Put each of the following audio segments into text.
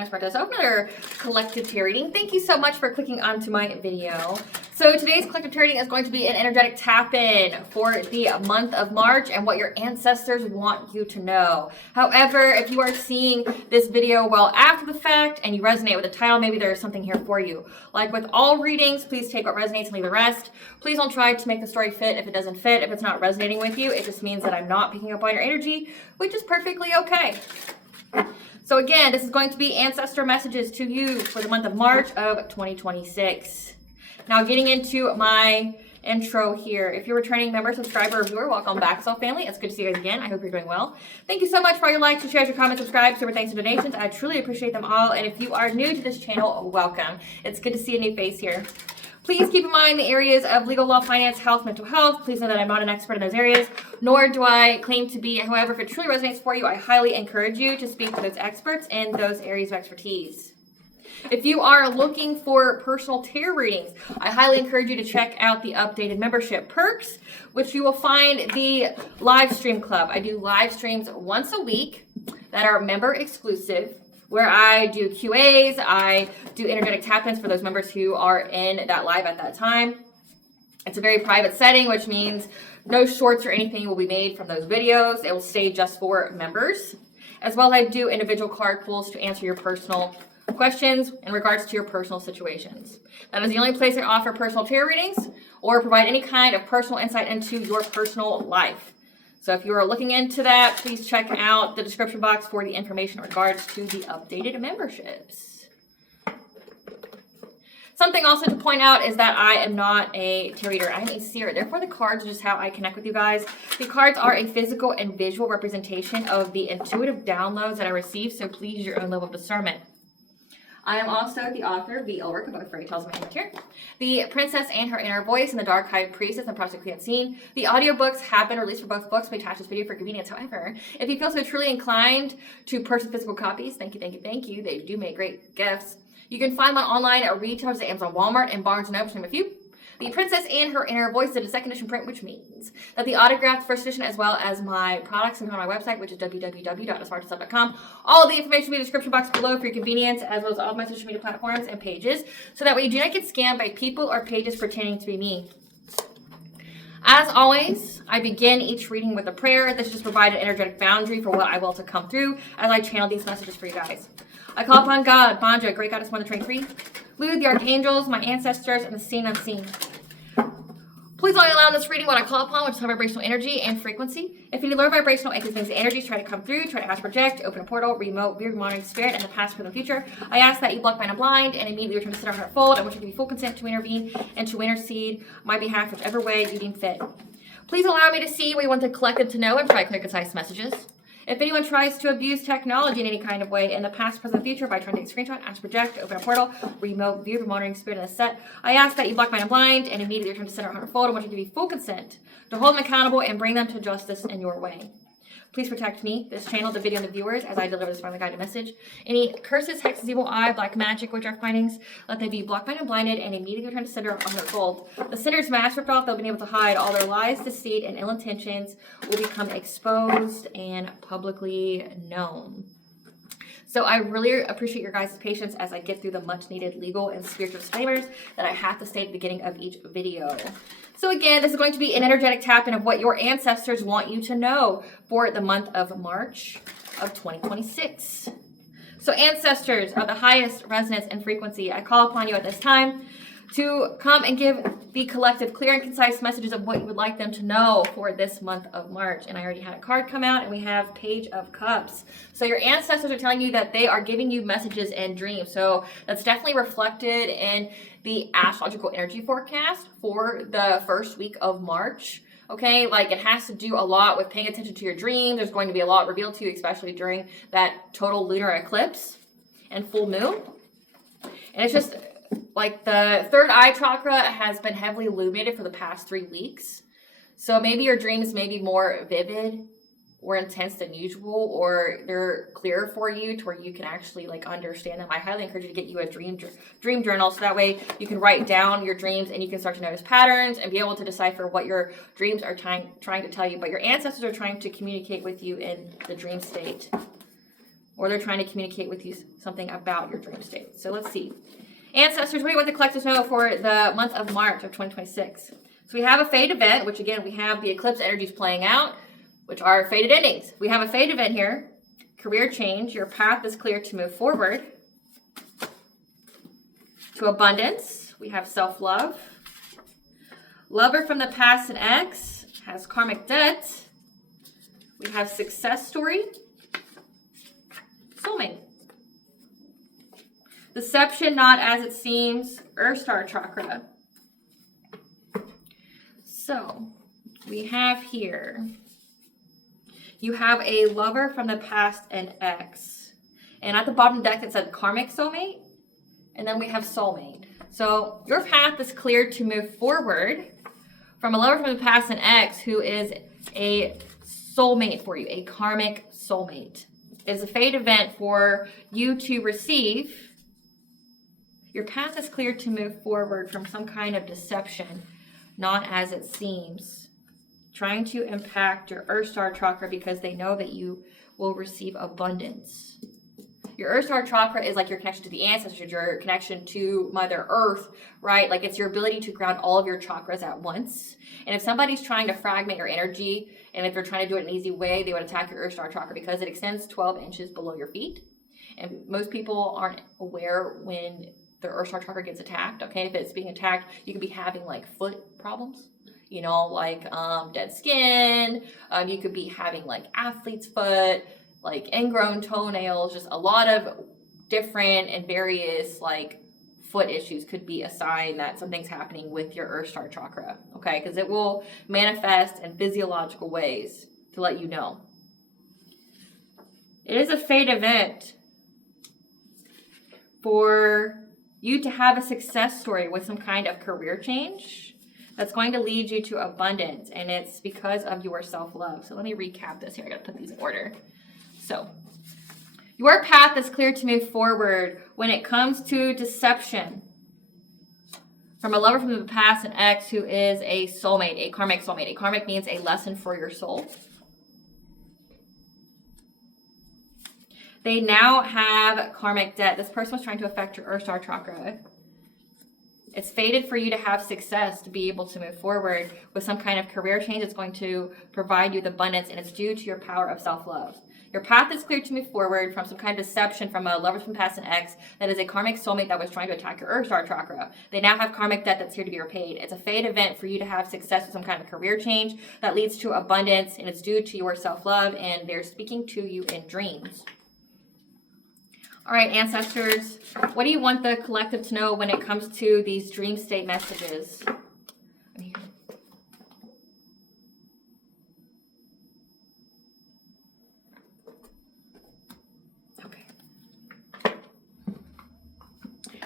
I'm aspiraltotheself, another collective tarot reading. Thank you so much for clicking onto my video. So today's collective tarot reading is going to be an energetic tap-in for the month of March and what your ancestors want you to know. However, if you are seeing this video well after the fact and you resonate with the title, maybe there is something here for you. Like with all readings, please take what resonates and leave the rest. Please don't try to make the story fit if it doesn't fit. If it's not resonating with you, it just means that I'm not picking up on your energy, which is perfectly okay. So again, this is going to be ancestor messages to you for the month of March of 2026. Now getting into my intro here. If you're a returning member, subscriber, or viewer, welcome back, Soul Family. It's good to see you guys again. I hope you're doing well. Thank you so much for all your likes, your shares, your comments, subscribes, super thanks, and donations. I truly appreciate them all. And if you are new to this channel, welcome. It's good to see a new face here. Please keep in mind the areas of legal, law, finance, health, mental health. Please know that I'm not an expert in those areas, nor do I claim to be. However, if it truly resonates for you, I highly encourage you to speak to those experts in those areas of expertise. If you are looking for personal tarot readings, I highly encourage you to check out the updated membership perks, which you will find the Livestream Club. I do live streams once a week that are member exclusive, where I do QAs, I do energetic tap-ins for those members who are in that live at that time. It's a very private setting, which means no shorts or anything will be made from those videos. It will stay just for members. As well, I do individual card pulls to answer your personal questions in regards to your personal situations. That is the only place I offer personal tarot readings or provide any kind of personal insight into your personal life. So if you are looking into that, please check out the description box for the information in regards to the updated memberships. Something also to point out is that I am not a tarot reader. I'm a seer. Therefore, the cards are just how I connect with you guys. The cards are a physical and visual representation of the intuitive downloads that I receive, so please use your own level of discernment. I am also the author of the work of both fairy tales and here, The Princess and Her Inner Voice, and The Dark High Priestess and Project Unseen. The audiobooks have been released for both books. We attach this video for convenience. However, if you feel so truly inclined to purchase physical copies, thank you, thank you, thank you. They do make great gifts. You can find them online at retailers at Amazon, Walmart, and Barnes & Noble, to name a few. The Princess and Her Inner Voice is a second edition print, which means that the autographed first edition, as well as my products, can go on my website, which is www.aspiraltotheself.com. All of the information will be in the description box below for your convenience, as well as all of my social media platforms and pages, so that way you do not get scammed by people or pages pretending to be me. As always, I begin each reading with a prayer. This just provides an energetic boundary for what I will to come through as I channel these messages for you guys. I call upon God, Banja, Great Goddess 123, Lou, the Archangels, my ancestors, and the seen unseen. Please only allow this reading what I call upon, which is high vibrational energy and frequency. If any lower vibrational inconsistent energies try to come through, try to ask project, open a portal, remote, weird, monitoring spirit, in the past, present, future, I ask that you block, mind, and blind, and immediately return to sit on heart fold, and which you give me full consent to intervene and to intercede on my behalf, whichever way you deem fit. Please allow me to see what you want the collective to know and provide clear, concise messages. If anyone tries to abuse technology in any kind of way in the past, present, future by trying to take a screenshot, ask project, open a portal, remote, view, monitoring spirit in the set, I ask that you block, mind, and blind, and immediately return to center, heart, fold, and want you to give you full consent to hold them accountable and bring them to justice in your way. Please protect me, this channel, the video, and the viewers as I deliver this finally guided message. Any curses, hexes, evil eye, black magic, witchcraft findings, let them be blocked, mind, and blinded, and immediately return to center on their fold. The sinner's mask ripped off, they'll be able to hide all their lies, deceit, and ill intentions will become exposed and publicly known. So I really appreciate your guys' patience as I get through the much needed legal and spiritual disclaimers that I have to say at the beginning of each video. So again, this is going to be an energetic tap-in of what your ancestors want you to know for the month of March of 2026. So ancestors of the highest resonance and frequency, I call upon you at this time to come and give the collective clear and concise messages of what you would like them to know for this month of March. And I already had a card come out, and we have Page of Cups. So your ancestors are telling you that they are giving you messages and dreams. So that's definitely reflected in the astrological energy forecast for the first week of March. Okay, like it has to do a lot with paying attention to your dreams. There's going to be a lot revealed to you, especially during that total lunar eclipse and full moon. And it's just like the third eye chakra has been heavily illuminated for the past 3 weeks. So maybe your dreams may be more vivid or intense than usual, or they're clearer for you to where you can actually like understand them. I highly encourage you to get you a dream journal, so that way you can write down your dreams and you can start to notice patterns and be able to decipher what your dreams are trying to tell you. But your ancestors are trying to communicate with you in the dream state. or they're trying to communicate with you something about your dream state. So let's see. Ancestors, what do you want the collective to know for the month of March of 2026? So we have a fate event, which again, we have the eclipse energies playing out, which are fated endings. We have a fate event here. Career change. Your path is clear to move forward. To abundance. We have self-love. Lover from the past and ex has karmic debt. We have success story. Soulmate. Deception, not as it seems. Earth Star chakra. So, we have here, you have a lover from the past and ex. And at the bottom of the deck it said karmic soulmate. And then we have soulmate. So, your path is clear to move forward from a lover from the past and ex who is a soulmate for you, a karmic soulmate. It is a fate event for you to receive. Your path is clear to move forward from some kind of deception, not as it seems. Trying to impact your Earth Star chakra because they know that you will receive abundance. Your Earth Star chakra is like your connection to the ancestors, your connection to Mother Earth, right? Like it's your ability to ground all of your chakras at once. And if somebody's trying to fragment your energy, and if they're trying to do it in an easy way, they would attack your Earth Star chakra because it extends 12 inches below your feet. And most people aren't aware when their Earth Star chakra gets attacked, okay? If it's being attacked, you could be having like foot problems, you know, like dead skin. You could be having like athlete's foot, like ingrown toenails, just a lot of different and various like foot issues could be a sign that something's happening with your Earth Star chakra, okay? Because it will manifest in physiological ways to let you know. It is a fate event for you to have a success story with some kind of career change that's going to lead you to abundance, and it's because of your self-love. So let me recap this here. I gotta put these in order. So, your path is clear to move forward when it comes to deception. From a lover from the past, an ex who is a soulmate, a karmic soulmate. A karmic means a lesson for your soul. They now have karmic debt. This person was trying to affect your Earth Star chakra. It's fated for you to have success, to be able to move forward with some kind of career change that's going to provide you with abundance, and it's due to your power of self-love. Your path is clear to move forward from some kind of deception from a lover from past and ex that is a karmic soulmate that was trying to attack your Earth Star chakra. They now have karmic debt that's here to be repaid. It's a fate event for you to have success with some kind of career change that leads to abundance, and it's due to your self-love, and they're speaking to you in dreams. All right, ancestors, what do you want the collective to know when it comes to these dream state messages? Okay.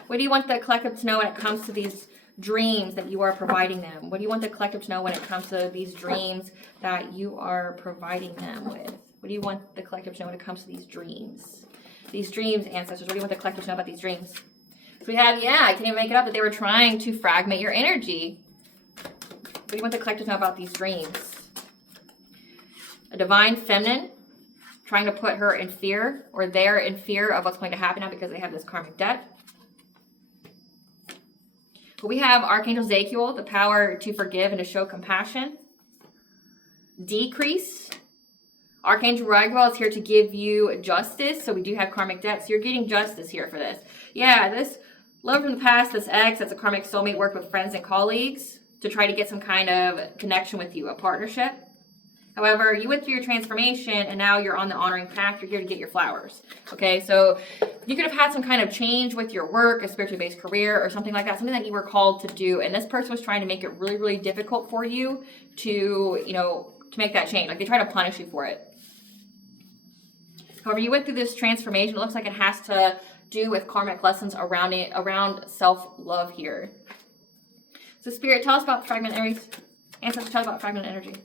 What do you want the collective to know when it comes to these dreams that you are providing them? What do you want the collective to know when it comes to these dreams that you are providing them with? What do you want the collective to know when it comes to these dreams? These dreams, ancestors, what do you want the collective to know about these dreams? So we have, I can't even make it up, that they were trying to fragment your energy. What do you want the collective to know about these dreams? A divine feminine trying to put her in fear, or they're in fear of what's going to happen now because they have this karmic debt. But we have Archangel Zadkiel, the power to forgive and to show compassion. Decrease. Archangel Raguel is here to give you justice. So we do have karmic debt. So you're getting justice here for this. This love from the past, this ex, that's a karmic soulmate, worked with friends and colleagues to try to get some kind of connection with you, a partnership. However, you went through your transformation and now you're on the honoring path. You're here to get your flowers. Okay, so you could have had some kind of change with your work, a spiritually based career or something like that, something that you were called to do. And this person was trying to make it really, really difficult for you to make that change. Like they try to punish you for it. However, you went through this transformation. It looks like it has to do with karmic lessons around self-love here. So Spirit, tell us about fragment energy. Ancestors, tell us about fragment energy.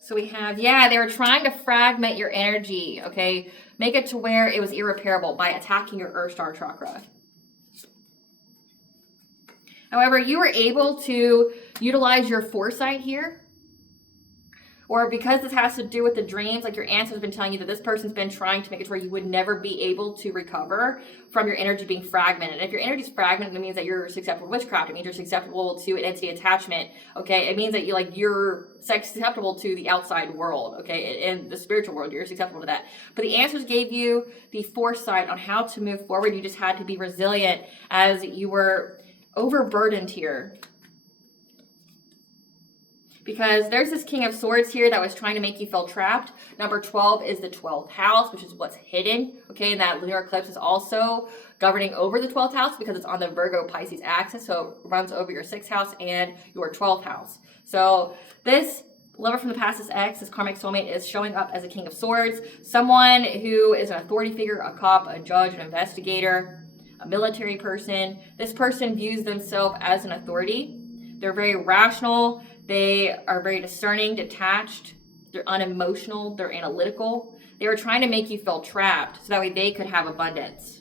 So we have, they were trying to fragment your energy, okay? Make it to where it was irreparable by attacking your Earth Star chakra. However, you were able to utilize your foresight here, or because this has to do with the dreams, like your ancestors have been telling you that this person's been trying to make it to where you would never be able to recover from your energy being fragmented. And if your energy is fragmented, it means that you're susceptible to witchcraft. It means you're susceptible to an entity attachment. Okay, it means that you're susceptible to the outside world. Okay, in the spiritual world, you're susceptible to that. But the answers gave you the foresight on how to move forward. You just had to be resilient as you were overburdened here. Because there's this King of Swords here that was trying to make you feel trapped. Number 12 is the 12th house, which is what's hidden. Okay, and that lunar eclipse is also governing over the 12th house because it's on the Virgo Pisces axis. So it runs over your 6th house and your 12th house. So this lover from the past, this ex, this karmic soulmate, is showing up as a King of Swords. Someone who is an authority figure, a cop, a judge, an investigator, a military person. This person views themselves as an authority. They're very rational. They are very discerning, detached. They're unemotional. They're analytical. They were trying to make you feel trapped so that way they could have abundance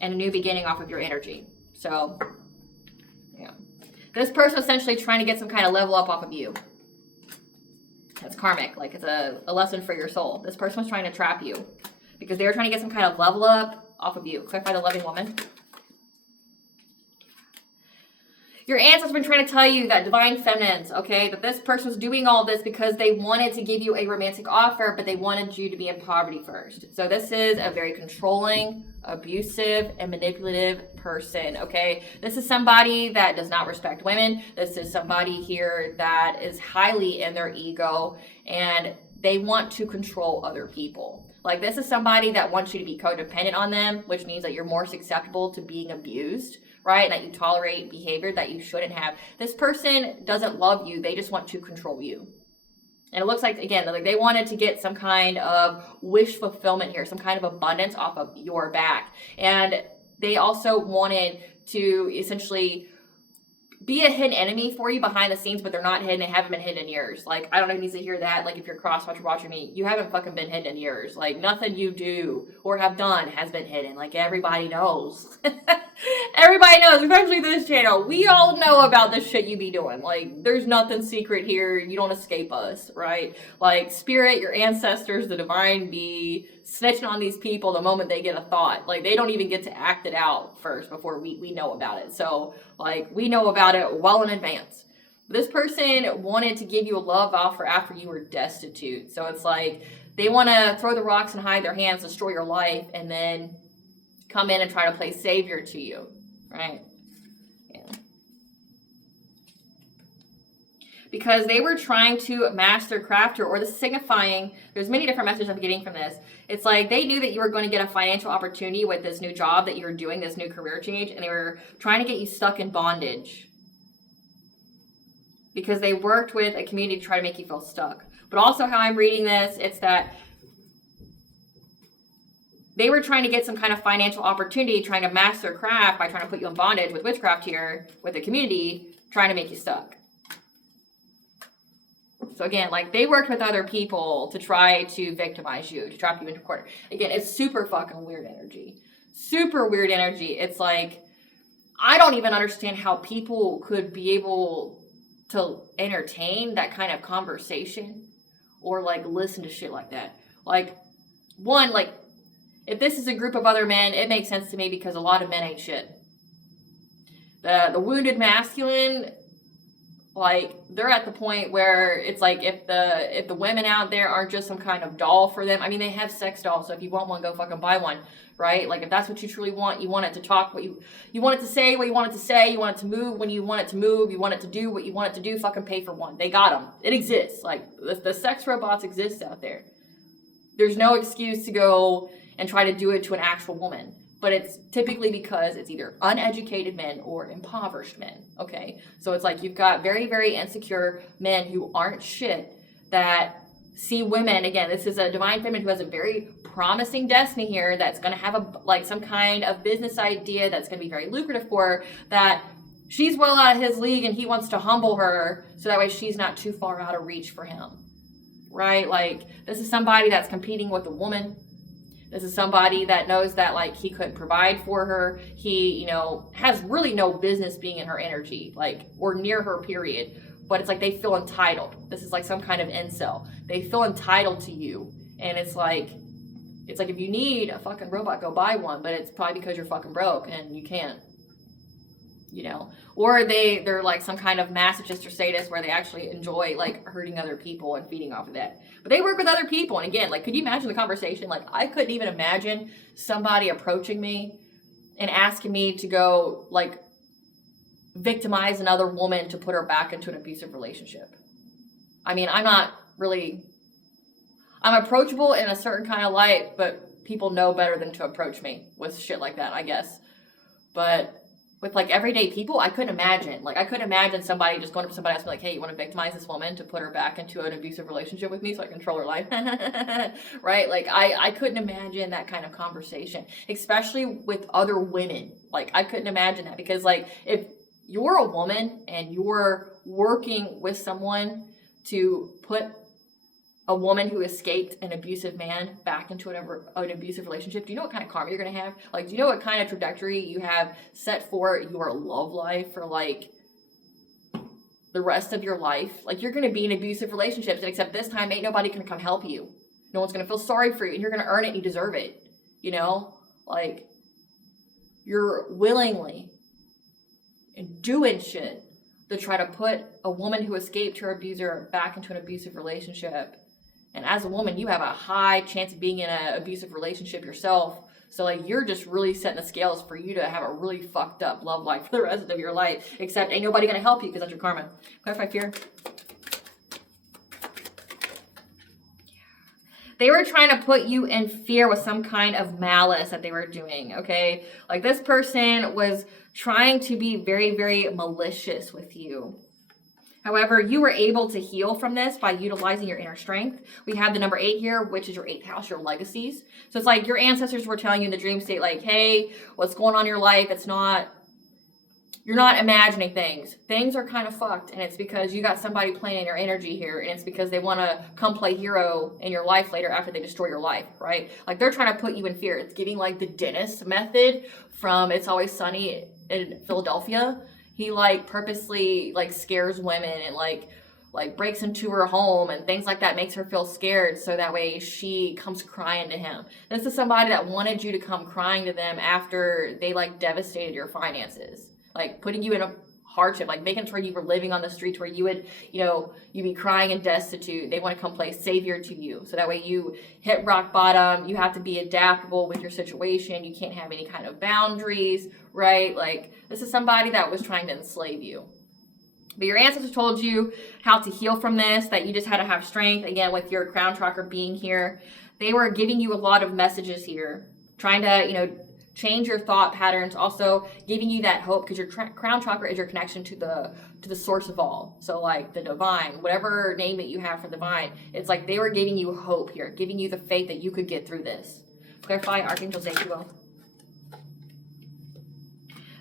and a new beginning off of your energy. So, yeah. This person was essentially trying to get some kind of level up off of you. That's karmic. Like, it's a lesson for your soul. This person was trying to trap you because they were trying to get some kind of level up off of you. Clarify the loving woman. Your ancestors have been trying to tell you that divine feminines, okay, that this person was doing all this because they wanted to give you a romantic offer, but they wanted you to be in poverty first. So this is a very controlling, abusive, and manipulative person, okay? This is somebody that does not respect women. This is somebody here that is highly in their ego, and they want to control other people. Like, this is somebody that wants you to be codependent on them, which means that you're more susceptible to being abused, right? And that you tolerate behavior that you shouldn't have. This person doesn't love you. They just want to control you. And it looks like, again, like they wanted to get some kind of wish fulfillment here, some kind of abundance off of your back. And they also wanted to essentially be a hidden enemy for you behind the scenes, but they're not hidden. They haven't been hidden in years. Like, I don't know who needs to hear that. Like, if you're cross-watcher watching me, you haven't fucking been hidden in years. Like, nothing you do or have done has been hidden. Like, everybody knows. Everybody knows, especially this channel. We all know about this shit you be doing. Like, there's nothing secret here. You don't escape us, right? Like, spirit, your ancestors, the divine be snitching on these people the moment they get a thought. Like, they don't even get to act it out first before we know about it. So, like, we know about it well in advance. This person wanted to give you a love offer after you were destitute. So it's like they want to throw the rocks and hide their hands, destroy your life, and then come in and try to play savior to you, right? Yeah. Because they were trying to master craft or this is signifying, there's many different messages I'm getting from this. It's like they knew that you were going to get a financial opportunity with this new job that you were doing, this new career change, and they were trying to get you stuck in bondage. Because they worked with a community to try to make you feel stuck. But also how I'm reading this, it's that they were trying to get some kind of financial opportunity, trying to master craft by trying to put you in bondage with witchcraft here, with the community, trying to make you stuck. So again, like they worked with other people to try to victimize you, to trap you into a corner. Again, it's super fucking weird energy. Super weird energy. It's like, I don't even understand how people could be able to entertain that kind of conversation or like listen to shit like that. Like, one, like, if this is a group of other men, it makes sense to me because a lot of men ain't shit. The wounded masculine, like, they're at the point where it's like if the women out there aren't just some kind of doll for them. I mean, they have sex dolls, so if you want one, go fucking buy one, right? Like, if that's what you truly want, you want it to talk what you want it to say what you want it to say, you want it to move when you want it to move, you want it to do what you want it to do, fucking pay for one. They got them. It exists. Like, the sex robots exist out there. There's no excuse to go and try to do it to an actual woman. But it's typically because it's either uneducated men or impoverished men, okay? So it's like you've got very, very insecure men who aren't shit that see women. Again, this is a divine feminine who has a very promising destiny here that's going to have some kind of business idea that's going to be very lucrative for her, that she's well out of his league and he wants to humble her so that way she's not too far out of reach for him, right? Like, this is somebody that's competing with a woman. This is somebody that knows that, like, he couldn't provide for her. He, has really no business being in her energy, like, or near her, period. but it's like they feel entitled. This is like some kind of incel. They feel entitled to you, and it's like if you need a fucking robot, go buy one, but it's probably because you're fucking broke and you can't, you know. Or they're like some kind of masochist or sadist where they actually enjoy like hurting other people and feeding off of that. But they work with other people, and again, like, could you imagine the conversation? Like, I couldn't even imagine somebody approaching me and asking me to go like victimize another woman to put her back into an abusive relationship. I mean, I'm approachable in a certain kind of light, but people know better than to approach me with shit like that, I guess. But with like everyday people, I couldn't imagine. Like, I couldn't imagine somebody just going up to somebody and asking like, hey, you want to victimize this woman to put her back into an abusive relationship with me so I control her life? Right? Like, I couldn't imagine that kind of conversation, especially with other women. Like, I couldn't imagine that, because like, if you're a woman and you're working with someone to put a woman who escaped an abusive man back into an abusive relationship, do you know what kind of karma you're going to have? Like, do you know what kind of trajectory you have set for your love life for like the rest of your life? Like, you're going to be in abusive relationships, except this time ain't nobody going to come help you. No one's going to feel sorry for you, and you're going to earn it and you deserve it. You know, like, you're willingly and doing shit to try to put a woman who escaped her abuser back into an abusive relationship. And as a woman, you have a high chance of being in an abusive relationship yourself. So like, you're just really setting the scales for you to have a really fucked up love life for the rest of your life. Except ain't nobody gonna help you because that's your karma. Clarify fear. They were trying to put you in fear with some kind of malice that they were doing, okay? Like, this person was trying to be very, very malicious with you. However, you were able to heal from this by utilizing your inner strength. We have the number 8 here, which is your 8th house, your legacies. So it's like your ancestors were telling you in the dream state, like, hey, what's going on in your life? You're not imagining things. Things are kind of fucked, and it's because you got somebody playing in your energy here, and it's because they want to come play hero in your life later after they destroy your life, right? Like, they're trying to put you in fear. It's giving like the dentist method from It's Always Sunny in Philadelphia. He like purposely like scares women and like breaks into her home and things like that, makes her feel scared so that way she comes crying to him. This is somebody that wanted you to come crying to them after they like devastated your finances, like putting you in a hardship, like making sure you were living on the streets where you would, you know, you'd be crying and destitute. They want to come play savior to you. So that way you hit rock bottom. You have to be adaptable with your situation. You can't have any kind of boundaries, right? Like, this is somebody that was trying to enslave you. But your ancestors told you how to heal from this, that you just had to have strength. Again, with your crown chakra being here, they were giving you a lot of messages here, trying to, you know, change your thought patterns, also giving you that hope, because your crown chakra is your connection to the source of all. So like the divine, whatever name that you have for divine, it's like they were giving you hope here, giving you the faith that you could get through this. Clarify, Archangel Zadkiel.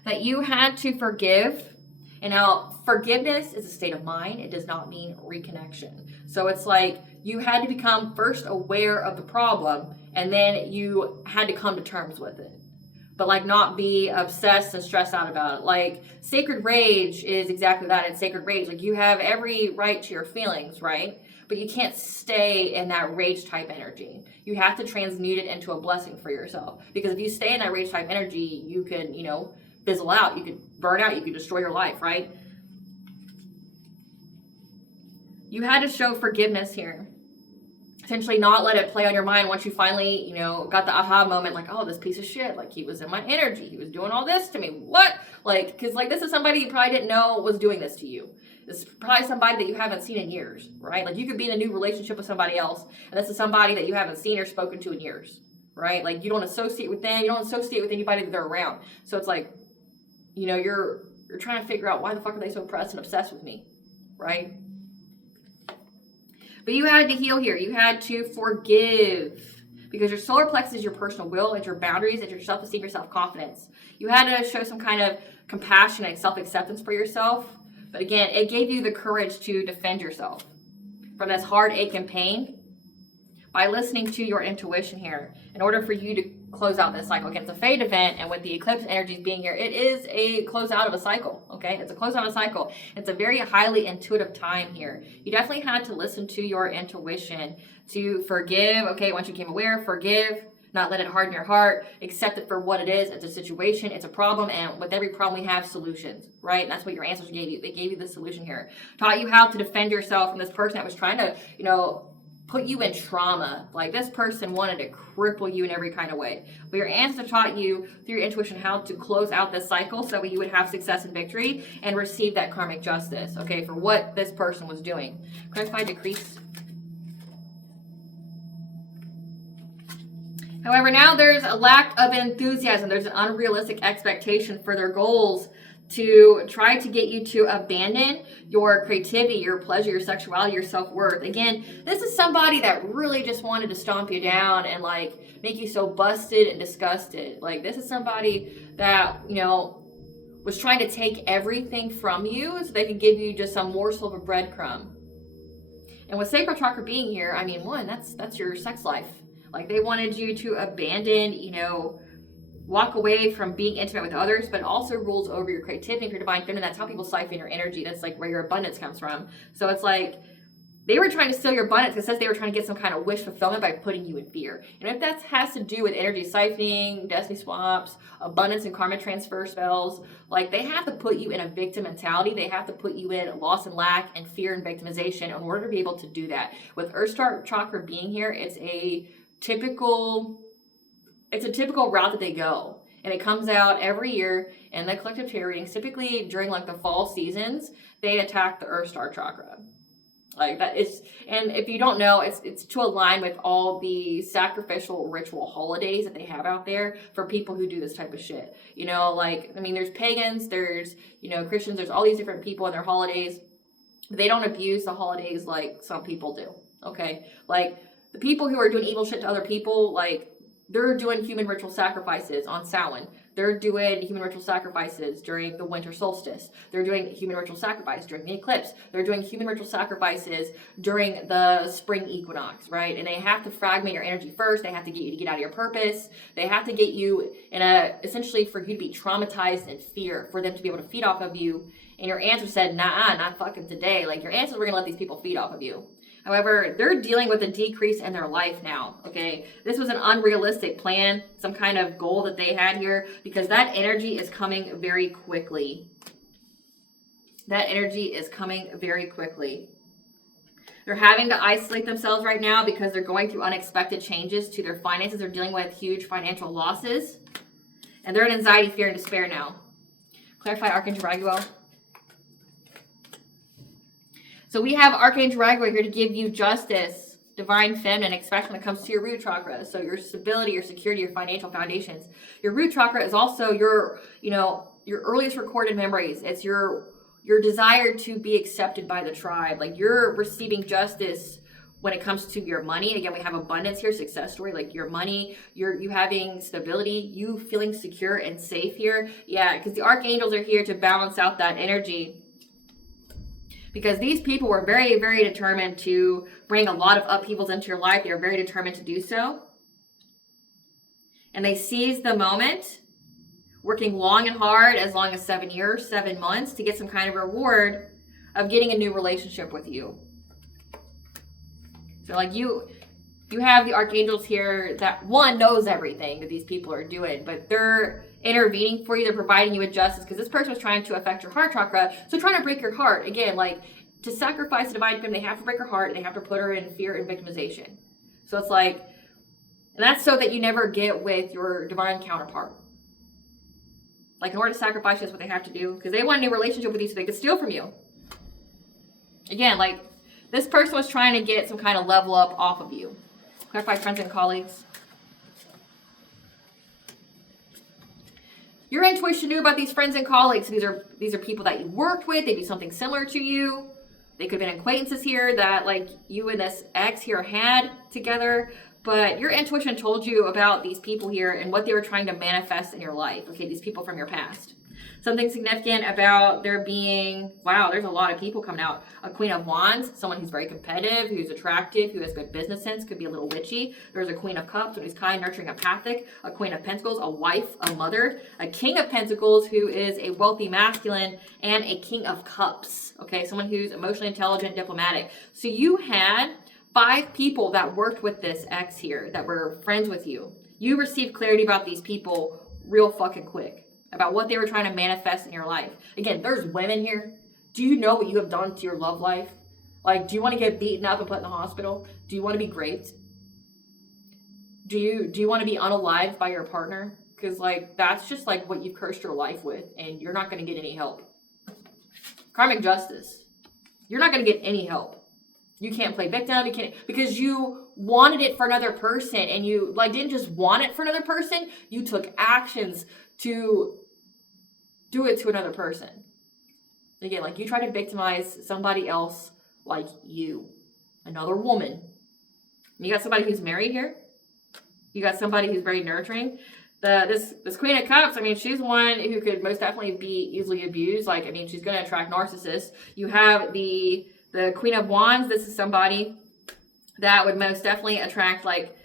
That you had to forgive. And now, forgiveness is a state of mind. It does not mean reconnection. So it's like you had to become first aware of the problem, and then you had to come to terms with it. But like, not be obsessed and stressed out about it. Like, sacred rage is exactly that. It's sacred rage. Like, you have every right to your feelings, right? But you can't stay in that rage type energy. You have to transmute it into a blessing for yourself. Because if you stay in that rage type energy, you can, you know, fizzle out. You could burn out. You could destroy your life, right? You had to show forgiveness here. Essentially not let it play on your mind once you finally, you know, got the aha moment, like, oh, this piece of shit, like, he was in my energy, he was doing all this to me, what? Like, because like, this is somebody you probably didn't know was doing this to you. This is probably somebody that you haven't seen in years, right? Like, you could be in a new relationship with somebody else, and this is somebody that you haven't seen or spoken to in years, right? Like, you don't associate with them, you don't associate with anybody that they're around. So it's like, you know, you're trying to figure out, why the fuck are they so pressed and obsessed with me, right? But you had to heal here. You had to forgive, because your solar plexus is your personal will, it's your boundaries, it's your self-esteem, your self-confidence. You had to show some kind of compassion and self-acceptance for yourself. But again, it gave you the courage to defend yourself from this hard ache and pain by listening to your intuition here. In order for you to close out this cycle. Again, it's a fade event, and with the eclipse energies being here, it is a close out of a cycle, okay? It's a close out of a cycle. It's a very highly intuitive time here. You definitely had to listen to your intuition to forgive, okay? Once you became aware, forgive, not let it harden your heart, accept it for what it is. It's a situation, it's a problem, and with every problem we have solutions, right? And that's what your ancestors gave you. They gave you the solution here. Taught you how to defend yourself from this person that was trying to, put you in trauma. Like, this person wanted to cripple you in every kind of way. But your ancestors taught you through your intuition how to close out this cycle so that you would have success and victory and receive that karmic justice, okay, for what this person was doing. Clarify, decrease. However, now there's a lack of enthusiasm. There's an unrealistic expectation for their goals to try to get you to abandon your creativity, your pleasure, your sexuality, your self-worth. Again, this is somebody that really just wanted to stomp you down and like make you so busted and disgusted. Like, this is somebody that, was trying to take everything from you so they could give you just some morsel of a breadcrumb. And with sacral chakra being here, I mean, one, that's your sex life. Like, they wanted you to abandon, walk away from being intimate with others, but also rules over your creativity, your divine feminine. That's how people siphon your energy. That's like where your abundance comes from. So it's like they were trying to steal your abundance because it says they were trying to get some kind of wish fulfillment by putting you in fear. And if that has to do with energy siphoning, destiny swaps, abundance and karma transfer spells, like, they have to put you in a victim mentality. They have to put you in loss and lack and fear and victimization in order to be able to do that. With Earth Star Chakra being here, it's a typical route that they go, and it comes out every year in the collective tarot readings. Typically during like the fall seasons, they attack the Earth Star Chakra. Like, that is, and if you don't know, it's to align with all the sacrificial ritual holidays that they have out there for people who do this type of shit. There's pagans, there's Christians, there's all these different people and their holidays. They don't abuse the holidays like some people do. Okay, like, the people who are doing evil shit to other people, like, they're doing human ritual sacrifices on Samhain. They're doing human ritual sacrifices during the winter solstice. They're doing human ritual sacrifice during the eclipse. They're doing human ritual sacrifices during the spring equinox, right? And they have to fragment your energy first. They have to get you to get out of your purpose. They have to get you essentially for you to be traumatized and fear, for them to be able to feed off of you. And your ancestor said, nah, not fucking today. Like, your ancestors were going to let these people feed off of you. However, they're dealing with a decrease in their life now, okay? This was an unrealistic plan, some kind of goal that they had here, because that energy is coming very quickly. That energy is coming very quickly. They're having to isolate themselves right now because they're going through unexpected changes to their finances. They're dealing with huge financial losses, and they're in anxiety, fear, and despair now. Clarify, Archangel Raguel. So we have Archangel Raguel here to give you justice, divine feminine, especially when it comes to your root chakra. So your stability, your security, your financial foundations. Your root chakra is also your earliest recorded memories. It's your desire to be accepted by the tribe. Like, you're receiving justice when it comes to your money. Again, we have abundance here, success story, like your money, you having stability, you feeling secure and safe here. Yeah, because the archangels are here to balance out that energy. Because these people were very, very determined to bring a lot of upheavals into your life. They were very determined to do so. And they seized the moment, working long and hard, as long as 7 years, 7 months, to get some kind of reward of getting a new relationship with you. So like you have the archangels here that, one, knows everything that these people are doing, but they're intervening for you. They're providing you with justice because this person was trying to affect your heart chakra. So trying to break your heart. Again, like, to sacrifice the divine feminine, they have to break her heart and they have to put her in fear and victimization. So it's like, and that's so that you never get with your divine counterpart. Like, in order to sacrifice, that's what they have to do because they want a new relationship with you so they could steal from you. Again, like, this person was trying to get some kind of level up off of you. Clarify, friends and colleagues. Your intuition knew about these friends and colleagues. These are people that you worked with. They do something similar to you. They could have been acquaintances here that, like, you and this ex here had together. But your intuition told you about these people here and what they were trying to manifest in your life. Okay, these people from your past. Something significant about there being, wow, there's a lot of people coming out. A Queen of Wands, someone who's very competitive, who's attractive, who has good business sense, could be a little witchy. There's a Queen of Cups, who's kind, nurturing, empathic. A Queen of Pentacles, a wife, a mother. A King of Pentacles, who is a wealthy masculine, and a King of Cups. Okay, someone who's emotionally intelligent, diplomatic. So you had 5 people that worked with this ex here, that were friends with you. You received clarity about these people real fucking quick, about what they were trying to manifest in your life. Again, there's women here. Do you know what you have done to your love life? Like, do you want to get beaten up and put in the hospital? Do you want to be raped? Do you want to be unalived by your partner? Because, like, that's just, like, what you've cursed your life with, and you're not going to get any help. Karmic justice. You're not going to get any help. You can't play victim. You can't, because you wanted it for another person, and you, like, didn't just want it for another person. You took actions to do it to another person. Again, like, you try to victimize somebody else like you. Another woman. You got somebody who's married here. You got somebody who's very nurturing. This Queen of Cups, I mean, she's one who could most definitely be easily abused. Like, I mean, she's going to attract narcissists. You have the Queen of Wands. This is somebody that would most definitely attract, like,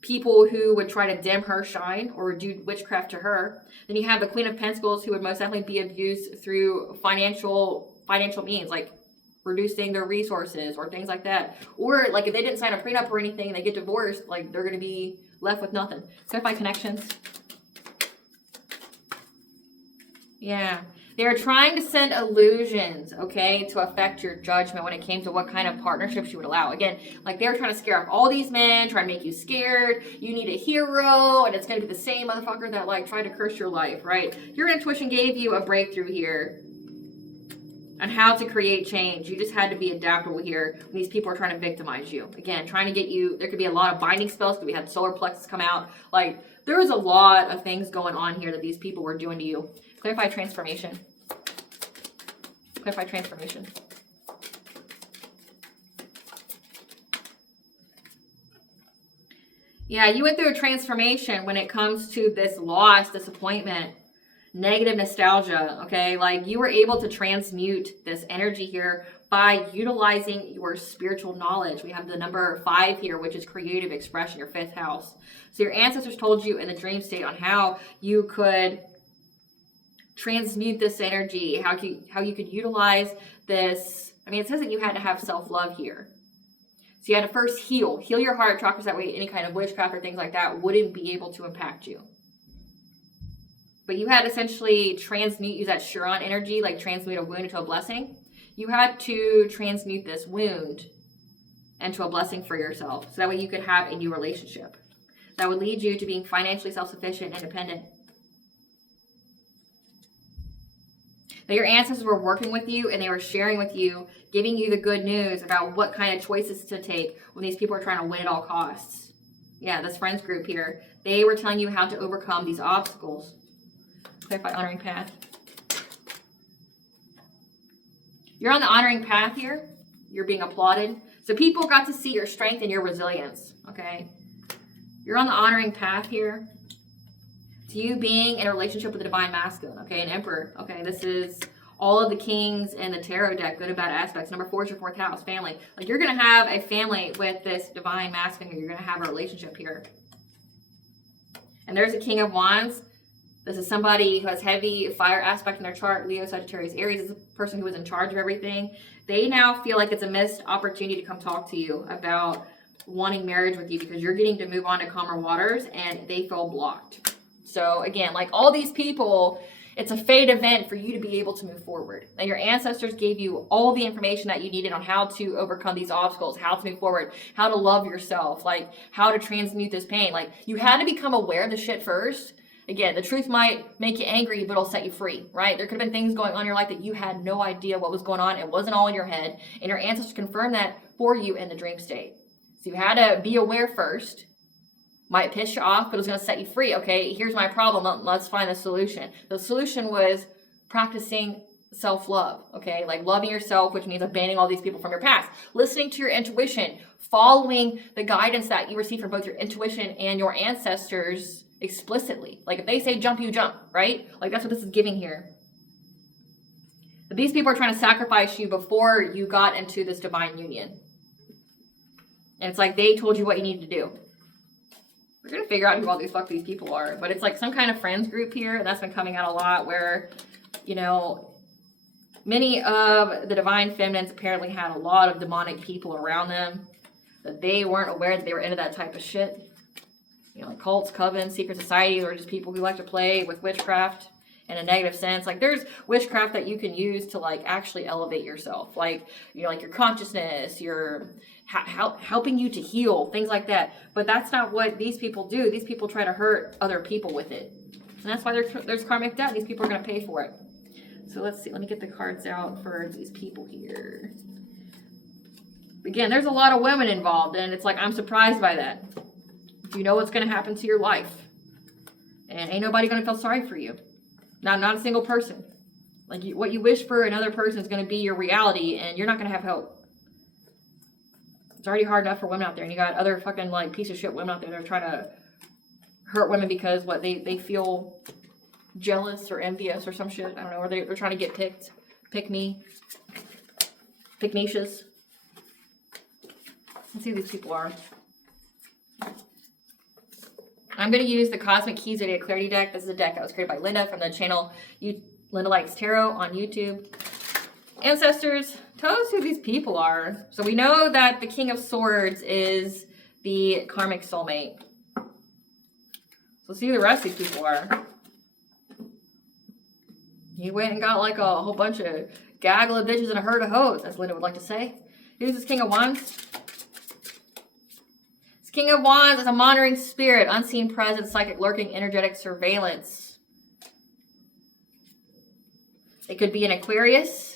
people who would try to dim her shine or do witchcraft to her. Then you have the Queen of Pentacles, who would most definitely be abused through financial means, like reducing their resources or things like that. Or, like, if they didn't sign a prenup or anything and they get divorced, like, they're going to be left with nothing. Clarify connections. Yeah. They're trying to send illusions, okay, to affect your judgment when it came to what kind of partnerships you would allow. Again, like, they're trying to scare off all these men, trying to make you scared. You need a hero, and it's going to be the same motherfucker that, like, tried to curse your life, right? Your intuition gave you a breakthrough here on how to create change. You just had to be adaptable here when these people are trying to victimize you. Again, trying to get you, there could be a lot of binding spells, because we had solar plexus come out. Like, there was a lot of things going on here that these people were doing to you. Clarify transformation. Clarify transformation. Yeah, you went through a transformation when it comes to this loss, disappointment, negative nostalgia, okay? Like, you were able to transmute this energy here by utilizing your spiritual knowledge. We have the number 5 here, which is creative expression, your 5th house. So your ancestors told you in the dream state on how you could transmute this energy, how you could utilize this. I mean, it says that you had to have self-love here. So you had to first heal your heart chakras. That way any kind of witchcraft or things like that wouldn't be able to impact you. But you had to essentially transmute, use that Chiron energy, like transmute a wound into a blessing. You had to transmute this wound into a blessing for yourself. So that way you could have a new relationship that would lead you to being financially self-sufficient, independent. That your ancestors were working with you and they were sharing with you, giving you the good news about what kind of choices to take when these people are trying to win at all costs. Yeah, this friends group here, they were telling you how to overcome these obstacles. Clarify honoring path. You're on the honoring path here. You're being applauded. So people got to see your strength and your resilience, okay? You're on the honoring path here. To you being in a relationship with the divine masculine, okay, an emperor, okay, this is all of the kings in the tarot deck, good and bad aspects. Number 4 is your 4th house, family. Like, you're going to have a family with this divine masculine here. You're going to have a relationship here. And there's a King of Wands. This is somebody who has heavy fire aspect in their chart. Leo, Sagittarius, Aries is a person who is in charge of everything. They now feel like it's a missed opportunity to come talk to you about wanting marriage with you, because you're getting to move on to calmer waters and they feel blocked. So again, like, all these people, it's a fate event for you to be able to move forward. And your ancestors gave you all the information that you needed on how to overcome these obstacles, how to move forward, how to love yourself, like how to transmute this pain. Like, you had to become aware of the shit first. Again, the truth might make you angry, but it'll set you free, right? There could have been things going on in your life that you had no idea what was going on. It wasn't all in your head. And your ancestors confirmed that for you in the dream state. So you had to be aware first. Might piss you off, but it was going to set you free. Okay, here's my problem. Let's find the solution. The solution was practicing self-love, okay? Like, loving yourself, which means abandoning all these people from your past. Listening to your intuition. Following the guidance that you receive from both your intuition and your ancestors explicitly. Like, if they say jump, you jump, right? Like, that's what this is giving here. But these people are trying to sacrifice you before you got into this divine union. And it's like they told you what you need to do. We're going to figure out who all these people are. But it's like some kind of friends group here. And that's been coming out a lot where, you know, many of the divine feminines apparently had a lot of demonic people around them. That they weren't aware that they were into that type of shit. You know, like cults, covens, secret societies, or just people who like to play with witchcraft in a negative sense. Like there's witchcraft that you can use to like actually elevate yourself. Like, you know, like your consciousness, your helping you to heal, things like that. But that's not what these people do. These people try to hurt other people with it. And that's why there's karmic debt. These people are going to pay for it. So let's see. Let me get the cards out for these people here. Again, there's a lot of women involved, and it's like, I'm surprised by that. You know what's going to happen to your life. And ain't nobody going to feel sorry for you. Not a single person. Like, what you wish for another person is going to be your reality, and you're not going to have hope. It's already hard enough for women out there, and you got other fucking, like, piece of shit women out there that are trying to hurt women because, what, they feel jealous or envious or some shit. I don't know, or they're trying to get picked. Pick me. Pick-nicious. Let's see who these people are. I'm going to use the Cosmic Keys Zodiac Clarity deck. This is a deck that was created by Linda from the channel Linda Likes Tarot on YouTube. Ancestors, tell us who these people are. So we know that the King of Swords is the karmic soulmate. So let's see who the rest of these people are. You went and got like a whole bunch of gaggle of bitches and a herd of hoes, as Linda would like to say. Here's this King of Wands. King of Wands is a monitoring spirit, unseen presence, psychic lurking, energetic surveillance. It could be an Aquarius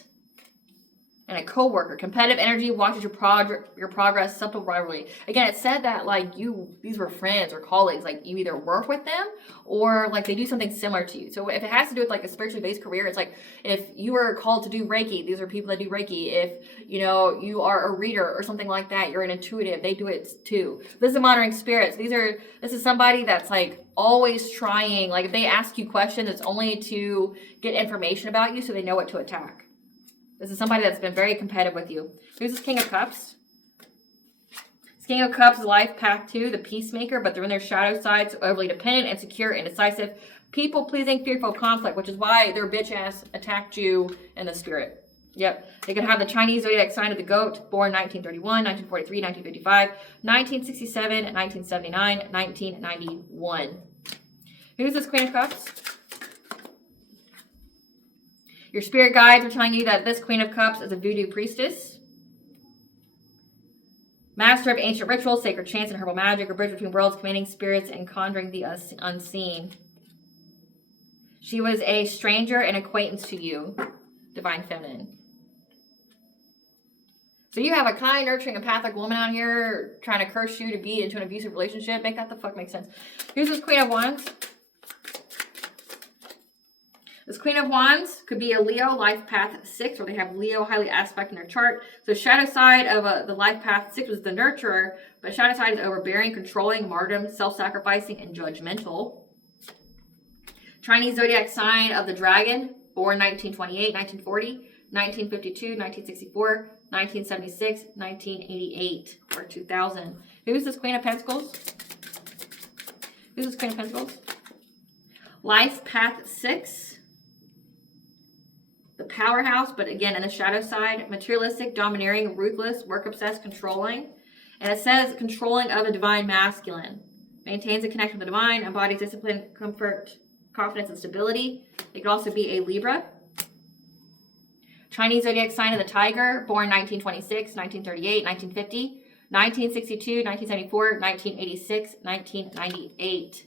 and a co-worker. Competitive energy watches your progress, subtle rivalry. Again, it said that like these were friends or colleagues. Like you either work with them or like they do something similar to you. So if it has to do with like a spiritually based career, it's like if you were called to do Reiki, these are people that do Reiki. If you know you are a reader or something like that, you're an intuitive. They do it too. This is a monitoring spirits. This is somebody that's like always trying. Like if they ask you questions, it's only to get information about you so they know what to attack. This is somebody that's been very competitive with you. Here's this King of Cups. This King of Cups is life path 2, the peacemaker, but they're in their shadow side, so overly dependent, insecure, indecisive, people-pleasing, fearful conflict, which is why their bitch ass attacked you in the spirit. Yep. They could have the Chinese zodiac sign of the goat, born 1931, 1943, 1955, 1967, 1979, 1991. Who's this Queen of Cups? Your spirit guides are telling you that this Queen of Cups is a voodoo priestess. Master of ancient rituals, sacred chants, and herbal magic, or bridge between worlds, commanding spirits and conjuring the unseen. She was a stranger and acquaintance to you, divine feminine. So you have a kind, nurturing, empathic woman out here trying to curse you to be into an abusive relationship. Make that the fuck make sense. Here's this Queen of Wands. This Queen of Wands could be a Leo, life path 6, or they have Leo highly aspect in their chart. So shadow side of the life path 6 was the nurturer, but shadow side is overbearing, controlling, martyrdom, self-sacrificing, and judgmental. Chinese zodiac sign of the dragon, born 1928, 1940, 1952, 1964, 1976, 1988, or 2000. Who's this Queen of Pentacles? Who's this Queen of Pentacles? Life path 6. The powerhouse, but again, in the shadow side, materialistic, domineering, ruthless, work-obsessed, controlling. And it says controlling of the divine masculine. Maintains a connection with the divine, embodies discipline, comfort, confidence, and stability. It could also be a Libra. Chinese zodiac sign of the tiger, born 1926, 1938, 1950, 1962, 1974, 1986, 1998.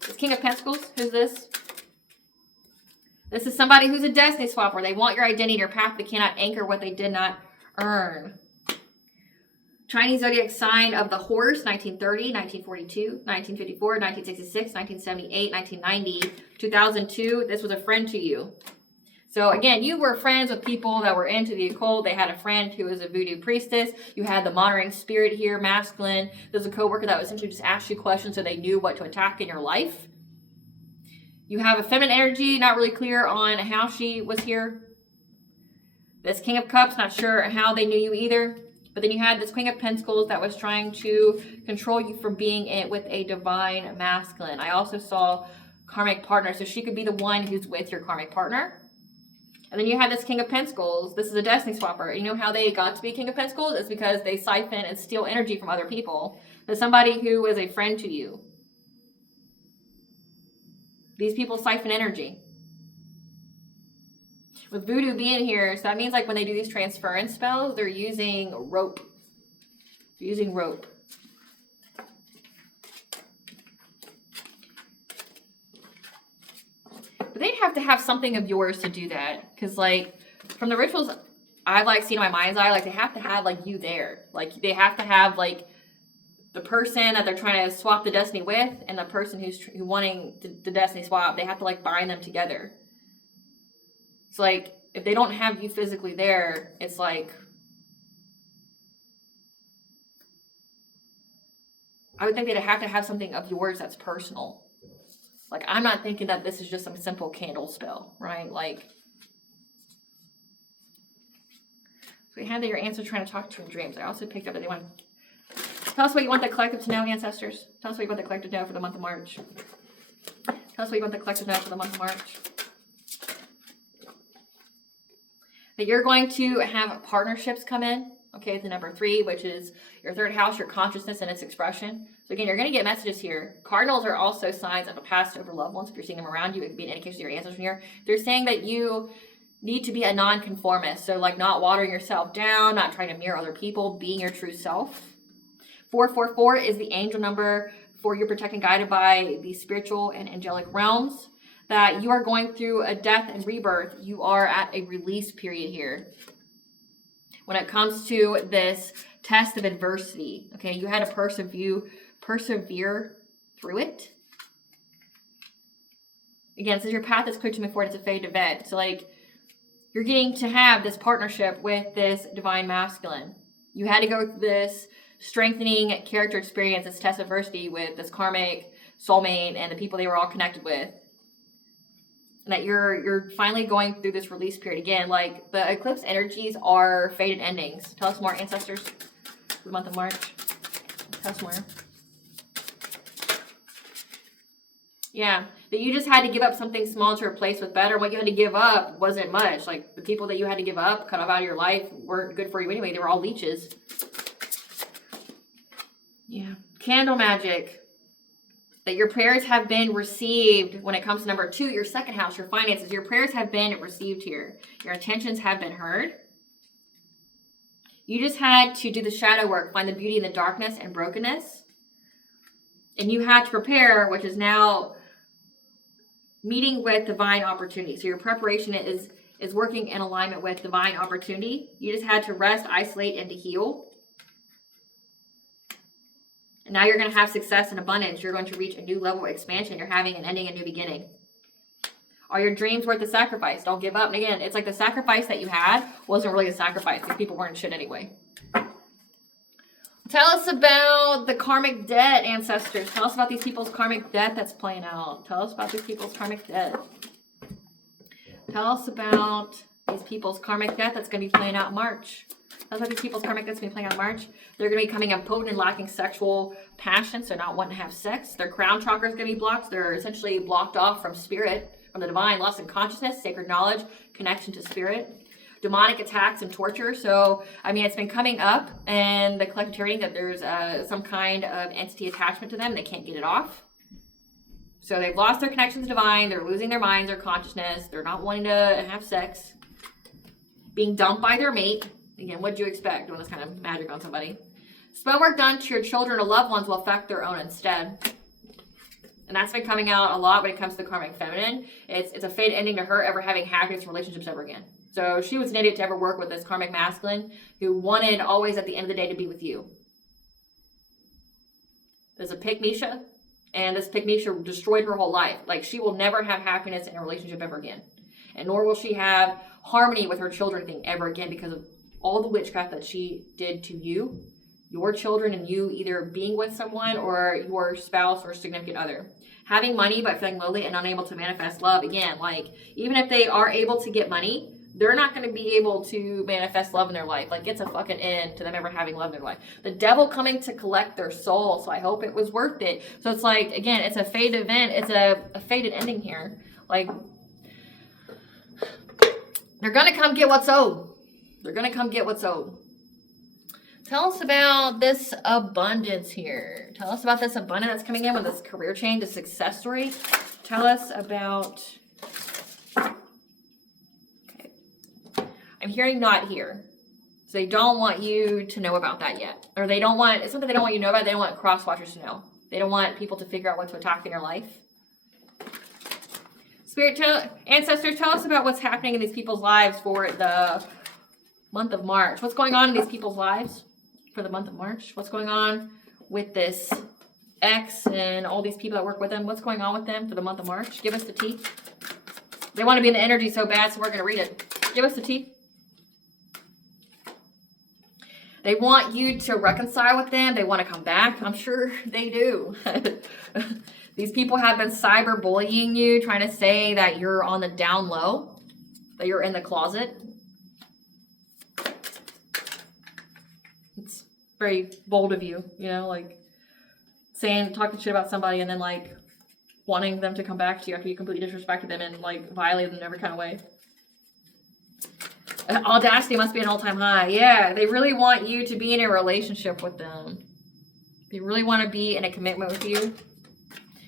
This King of Pentacles, who's this? This is somebody who's a destiny swapper. They want your identity and your path, but cannot anchor what they did not earn. Chinese zodiac sign of the horse, 1930, 1942, 1954, 1966, 1978, 1990, 2002. This was a friend to you. So again, you were friends with people that were into the occult. They had a friend who was a voodoo priestess. You had the monitoring spirit here, masculine. There's a coworker that would essentially just ask you questions so they knew what to attack in your life. You have a feminine energy, not really clear on how she was here. This King of Cups, not sure how they knew you either. But then you had this Queen of Pentacles that was trying to control you from being with a divine masculine. I also saw karmic partner, so she could be the one who's with your karmic partner. And then you had this King of Pentacles. This is a destiny swapper. You know how they got to be King of Pentacles? It's because they siphon and steal energy from other people. There's somebody who is a friend to you. These people siphon energy. With voodoo being here, so that means like when they do these transference spells, they're using rope. They're using rope. But they'd have to have something of yours to do that. Because like from the rituals I've like seen in my mind's eye, like they have to have like you there. Like they have to have like the person that they're trying to swap the destiny with and the person who's wanting the destiny swap. They have to like bind them together. It's like, if they don't have you physically there, it's like, I would think they'd have to have something of yours that's personal. Like, I'm not thinking that this is just some simple candle spell, right? Like, so we had that your answer trying to talk to you in dreams. I also picked up that they want to, tell us what you want the collective to know, ancestors. Tell us what you want the collective to know for the month of March. Tell us what you want the collective to know for the month of March. That you're going to have partnerships come in, okay, the number 3, which is your third house, your consciousness and its expression. So again, you're going to get messages here. Cardinals are also signs of a past over loved ones. If you're seeing them around you, it could be an indication of your ancestors here. They're saying that you need to be a non-conformist. So like not watering yourself down, not trying to mirror other people, being your true self. 444 is the angel number for you protected and guided by the spiritual and angelic realms. That you are going through a death and rebirth. You are at a release period here. When it comes to this test of adversity, okay, you had to persevere through it. Again, since your path is clear to move forward, it's a fated event. So like, you're getting to have this partnership with this divine masculine. You had to go through this strengthening character experience, this test of adversity with this karmic soulmate and the people they were all connected with. That you're finally going through this release period again. Like the eclipse energies are fated endings. Tell us more, ancestors, for the month of March. Tell us more. Yeah, that you just had to give up something small to replace with better. What you had to give up wasn't much. Like the people that you had to give up, cut off out of your life, weren't good for you anyway. They were all leeches. Yeah, candle magic. That your prayers have been received when it comes to number 2, your second house, your finances. Your prayers have been received here. Your intentions have been heard. You just had to do the shadow work, find the beauty in the darkness and brokenness. And you had to prepare, which is now meeting with divine opportunity. So your preparation is working in alignment with divine opportunity. You just had to rest, isolate, and to heal. And now you're going to have success and abundance. You're going to reach a new level of expansion. You're having an ending, a new beginning. Are your dreams worth the sacrifice? Don't give up. And again, it's like the sacrifice that you had wasn't really a sacrifice. These people weren't shit anyway. Tell us about the karmic debt, ancestors. Tell us about these people's karmic debt that's playing out. Tell us about these people's karmic debt. Tell us about these people's karmic debt that's going to be playing out in March. That's why these people's karmic debt's going to be playing out in March. They're going to be coming impotent and lacking sexual passion, so not wanting to have sex. Their crown chakra is going to be blocked. They're essentially blocked off from spirit, from the divine, lost in consciousness, sacred knowledge, connection to spirit. Demonic attacks and torture. So, I mean, it's been coming up in the collective reading that there's some kind of entity attachment to them. They can't get it off. So they've lost their connection to the divine. They're losing their minds, their consciousness. They're not wanting to have sex. Being dumped by their mate. Again, what do you expect doing this kind of magic on somebody? Spell work done to your children or loved ones will affect their own instead. And that's been coming out a lot when it comes to the karmic feminine. It's a fate ending to her ever having happiness relationships ever again. So she was an idiot to ever work with this karmic masculine who wanted always at the end of the day to be with you. There's a Pygmisha, and this Pygmisha destroyed her whole life. Like, she will never have happiness in a relationship ever again. And nor will she have harmony with her children thing ever again because of all the witchcraft that she did to you, your children, and you either being with someone or your spouse or significant other. having money but feeling lonely and unable to manifest love. Again, like, even if they are able to get money, they're not going to be able to manifest love in their life. Like, it's a fucking end to them ever having love in their life. The devil coming to collect their soul. So I hope it was worth it. So it's like, again, it's a fated event. It's a fated ending here. Like, they're going to come get what's owed. They're going to come get what's owed. Tell us about this abundance here. Tell us about this abundance that's coming in with this career change, the success story. Tell us about... I'm hearing not here. So they don't want you to know about that yet. Or they don't want, it's something they don't want you to know about. They don't want cross-watchers to know. They don't want people to figure out what to attack in your life. Spirit, ancestors, tell us about what's happening in these people's lives for the month of March. What's going on in these people's lives for the month of March? What's going on with this ex and all these people that work with them? What's going on with them for the month of March? Give us the tea. They want to be in the energy so bad, so we're going to read it. Give us the tea. They want you to reconcile with them. They want to come back. I'm sure they do. These people have been cyberbullying you, trying to say that you're on the down low, that you're in the closet. It's very bold of you, you know, like talking shit about somebody and then like wanting them to come back to you after you completely disrespected them and like violated them in every kind of way. Audacity must be an all-time high. Yeah, they really want you to be in a relationship with them. They really want to be in a commitment with you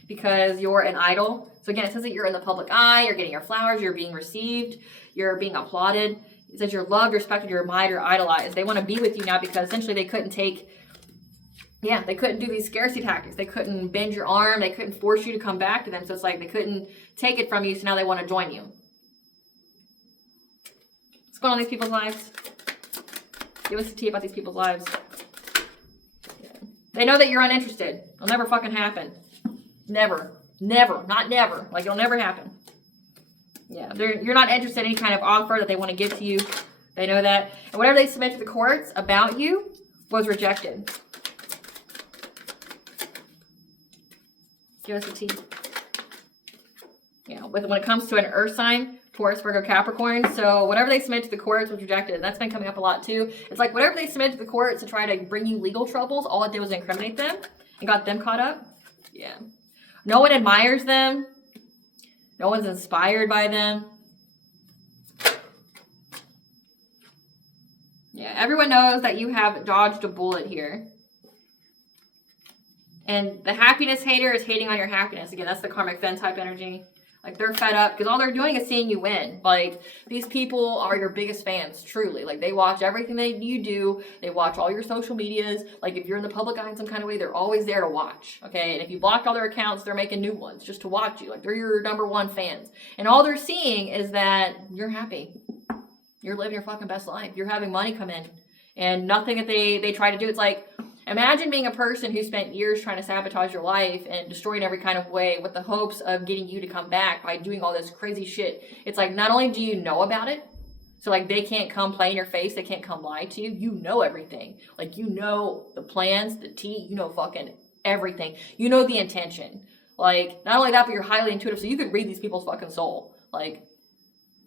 because you're an idol. So again, it says that you're in the public eye, you're getting your flowers, you're being received, you're being applauded. It says you're loved, respected, you're admired, you're idolized. They want to be with you now because essentially they couldn't they couldn't do these scarcity tactics. They couldn't bend your arm. They couldn't force you to come back to them. So it's like they couldn't take it from you, so now they want to join you. What's going on in these people's lives? Give us the tea about these people's lives. Yeah. They know that you're uninterested. It'll never fucking happen. Never. Never. Not never. Like, it'll never happen. Yeah. You're not interested in any kind of offer that they want to give to you. They know that. And whatever they submit to the courts about you was rejected. Give us the tea. Yeah. When it comes to an earth sign, Taurus, Virgo, Capricorn. So whatever they submit to the courts was rejected. And that's been coming up a lot too. It's like whatever they submit to the courts to try to bring you legal troubles, all it did was incriminate them and got them caught up. Yeah. No one admires them. No one's inspired by them. Yeah, everyone knows that you have dodged a bullet here. And the happiness hater is hating on your happiness. Again, that's the karmic fen type energy. Like, they're fed up because all they're doing is seeing you win. Like, these people are your biggest fans, truly. Like, they watch everything that you do. They watch all your social medias. Like, if you're in the public eye in some kind of way, they're always there to watch, okay? And if you blocked all their accounts, they're making new ones just to watch you. Like, they're your number one fans. And all they're seeing is that you're happy. You're living your fucking best life. You're having money come in. And nothing that they try to do, it's like, imagine being a person who spent years trying to sabotage your life and destroy in every kind of way with the hopes of getting you to come back by doing all this crazy shit. It's like, not only do you know about it, so like they can't come play in your face, they can't come lie to you, you know everything. Like, you know the plans, the tea, you know fucking everything. You know the intention. Like, not only that, but you're highly intuitive, so you could read these people's fucking soul. Like,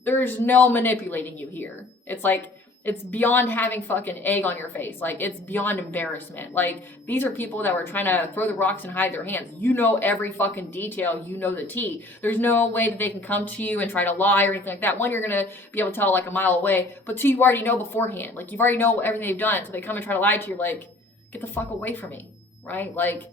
there's no manipulating you here. It's like, it's beyond having fucking egg on your face. Like, it's beyond embarrassment. Like, these are people that were trying to throw the rocks and hide their hands. You know every fucking detail. You know the tea. There's no way that they can come to you and try to lie or anything like that. One, you're going to be able to tell like a mile away. But two, you already know beforehand. Like, you've already know everything they've done. So they come and try to lie to you. Like, get the fuck away from me. Right? Like,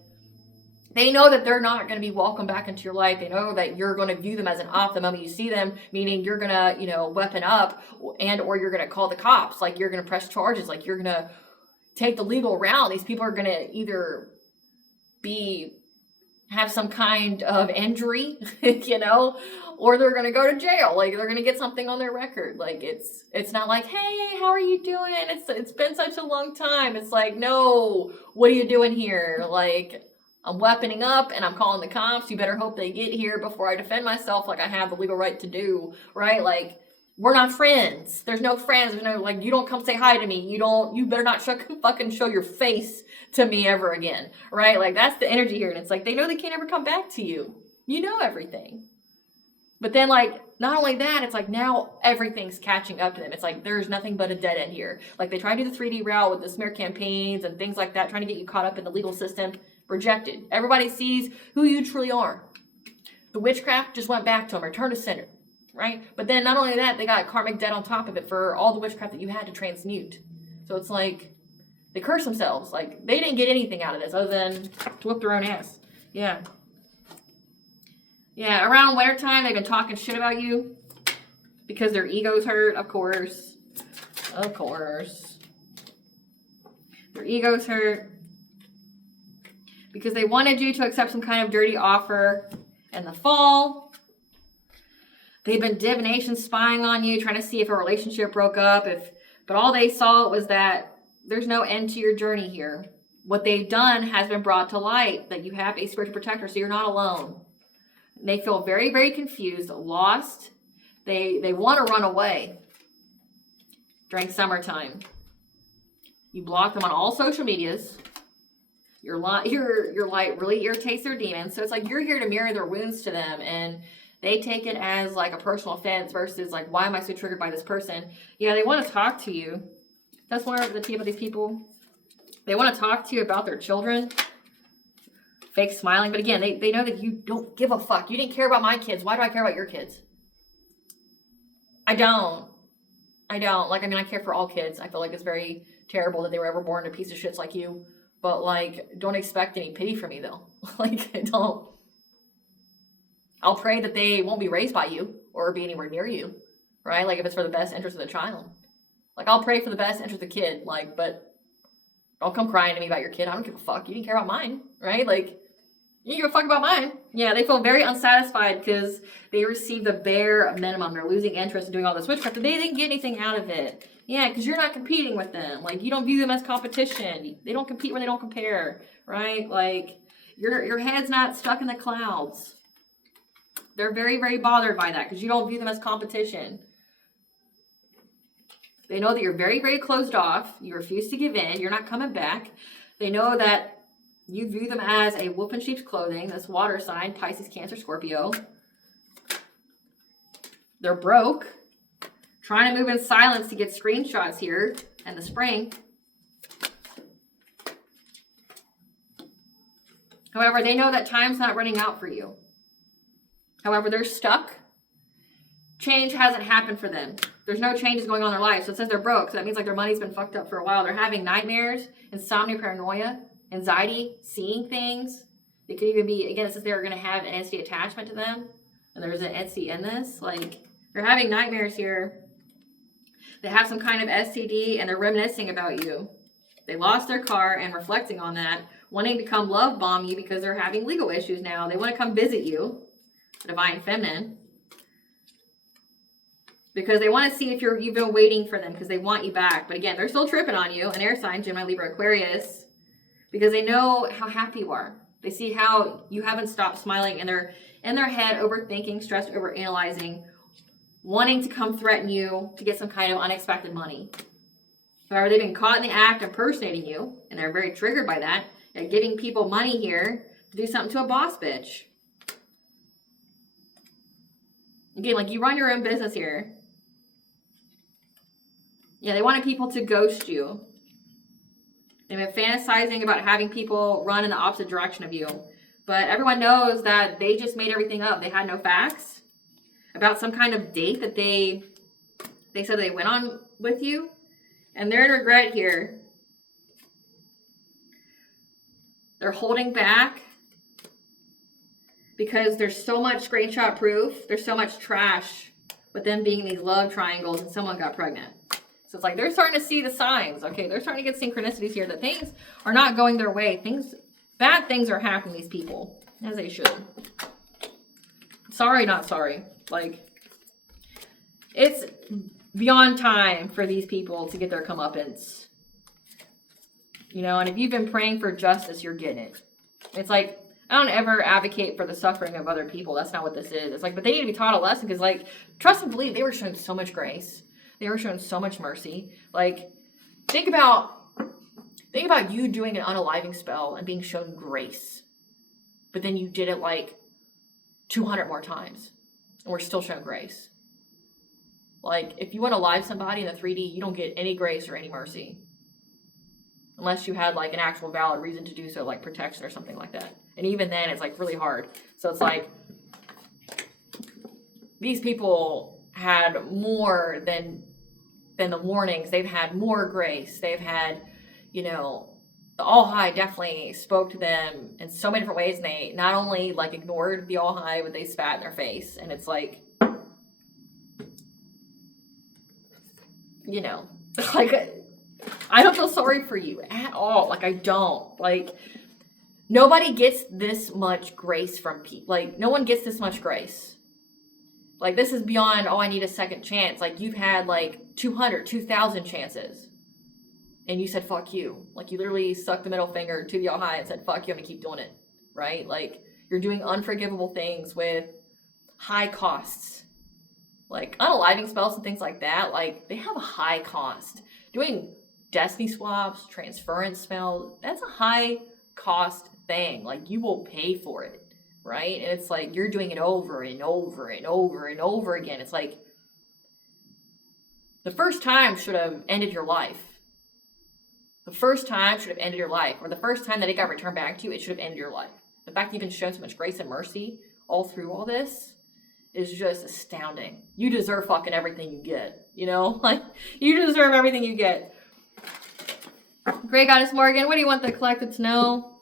they know that they're not going to be welcome back into your life. They know that you're going to view them as an op the moment you see them, meaning you're going to, weapon up and or you're going to call the cops. Like, you're going to press charges. Like, you're going to take the legal route. These people are going to either have some kind of injury, or they're going to go to jail. Like, they're going to get something on their record. Like, it's not like, hey, how are you doing? It's been such a long time. It's like, no, what are you doing here? Like, I'm weaponing up and I'm calling the cops. You better hope they get here before I defend myself like I have the legal right to do, right? Like, we're not friends. There's no friends. There's no, like, you don't come say hi to me. You better not fucking show your face to me ever again, right? Like, that's the energy here. And it's like, they know they can't ever come back to you. You know everything. But then, like, not only that, it's like now everything's catching up to them. It's like there's nothing but a dead end here. Like, they try to do the 3D route with the smear campaigns and things like that, trying to get you caught up in the legal system. Rejected. Everybody sees who you truly are. The witchcraft just went back to them, return to center, right? But then not only that, they got karmic debt on top of it for all the witchcraft that you had to transmute. So it's like they curse themselves. Like, they didn't get anything out of this other than to whip their own ass. Yeah. Yeah, around wintertime, they've been talking shit about you because their ego's hurt, of course. Of course. Their ego's hurt because they wanted you to accept some kind of dirty offer in the fall. They've been divination spying on you, trying to see if a relationship broke up. But all they saw was that there's no end to your journey here. What they've done has been brought to light, that you have a spiritual protector, so you're not alone. They feel very, very confused, lost. They want to run away during summertime. You block them on all social medias. Your light really irritates their demons. So it's like you're here to mirror their wounds to them, and they take it as like a personal offense versus like, why am I so triggered by this person? Yeah, they want to talk to you. That's one of the tea about these people. They want to talk to you about their children. Fake smiling. But again, they know that you don't give a fuck. You didn't care about my kids. Why do I care about your kids? I don't. Like, I mean, I care for all kids. I feel like it's very terrible that they were ever born to piece of shits like you. But, like, don't expect any pity from me, though. Like, I don't. I'll pray that they won't be raised by you or be anywhere near you, right? Like, if it's for the best interest of the child. Like, I'll pray for the best interest of the kid, like, but don't come crying to me about your kid. I don't give a fuck. You didn't care about mine, right? Like, you didn't give a fuck about mine. Yeah, they feel very unsatisfied because they received the bare minimum. They're losing interest in doing all this witchcraft, but they didn't get anything out of it. Yeah, because you're not competing with them. Like, you don't view them as competition. They don't compete where they don't compare, right? Like, your head's not stuck in the clouds. They're very, very bothered by that because you don't view them as competition. They know that you're very, very closed off. You refuse to give in. You're not coming back. They know that you view them as a wolf in sheep's clothing. This water sign, Pisces, Cancer, Scorpio. They're broke. Trying to move in silence to get screenshots here in the spring. However, they know that time's not running out for you. However, they're stuck. Change hasn't happened for them. There's no changes going on in their life. So it says they're broke. So that means like their money's been fucked up for a while. They're having nightmares, insomnia, paranoia, anxiety, seeing things. It could even be, again, it says they're going to have an entity attachment to them. And there's an entity in this. Like, they're having nightmares here. They have some kind of STD and they're reminiscing about you. They lost their car and reflecting on that, wanting to come love bomb you because they're having legal issues now. They want to come visit you, the divine feminine, because they want to see if you've been waiting for them because they want you back. But again, they're still tripping on you, an air sign, Gemini, Libra, Aquarius, because they know how happy you are. They see how you haven't stopped smiling, and they're in their head overthinking, stressed, overanalyzing, wanting to come threaten you to get some kind of unexpected money. However, they've been caught in the act impersonating you, and they're very triggered by that. They're giving people money here to do something to a boss bitch. Again, like, you run your own business here. Yeah, they wanted people to ghost you. They've been fantasizing about having people run in the opposite direction of you. But everyone knows that they just made everything up. They had no facts about some kind of date that they said they went on with you. And they're in regret here. They're holding back because there's so much screenshot proof. There's so much trash with them being in these love triangles and someone got pregnant. So it's like they're starting to see the signs. Okay, they're starting to get synchronicities here that things are not going their way. Bad things are happening to these people, as they should. Sorry, not sorry. Like, it's beyond time for these people to get their comeuppance. You know, and if you've been praying for justice, you're getting it. It's like, I don't ever advocate for the suffering of other people. That's not what this is. It's like, but they need to be taught a lesson because, like, trust and believe, they were shown so much grace. They were shown so much mercy. Like, think about you doing an unaliving spell and being shown grace. But then you did it, like, 200 more times. And we're still shown grace. Like, if you want to live somebody in the 3D, you don't get any grace or any mercy. Unless you had, like, an actual valid reason to do so, like protection or something like that. And even then, it's, like, really hard. So it's like, these people had more than the warnings. They've had more grace. They've had, you know, the All High definitely spoke to them in so many different ways. And they not only, like, ignored the All High, but they spat in their face. And it's like, you know, like, I don't feel sorry for you at all. Like, I don't. Like, nobody gets this much grace from people. Like, no one gets this much grace. Like, this is beyond, oh, I need a second chance. Like, you've had, like, 200, 2,000 chances. And you said, fuck you. Like, you literally sucked the middle finger to the All High and said, fuck you, I'm going to keep doing it. Right? Like, you're doing unforgivable things with high costs. Like, unaliving spells and things like that, like, they have a high cost. Doing destiny swaps, transference spells, that's a high cost thing. Like, you will pay for it, right? And it's like, you're doing it over and over and over and over again. It's like, the first time should have ended your life. The first time should have ended your life. Or the first time that it got returned back to you, it should have ended your life. The fact that you've been shown so much grace and mercy all through all this is just astounding. You deserve fucking everything you get, you know? Like, you deserve everything you get. Great Goddess Morgan, what do you want the collective to know?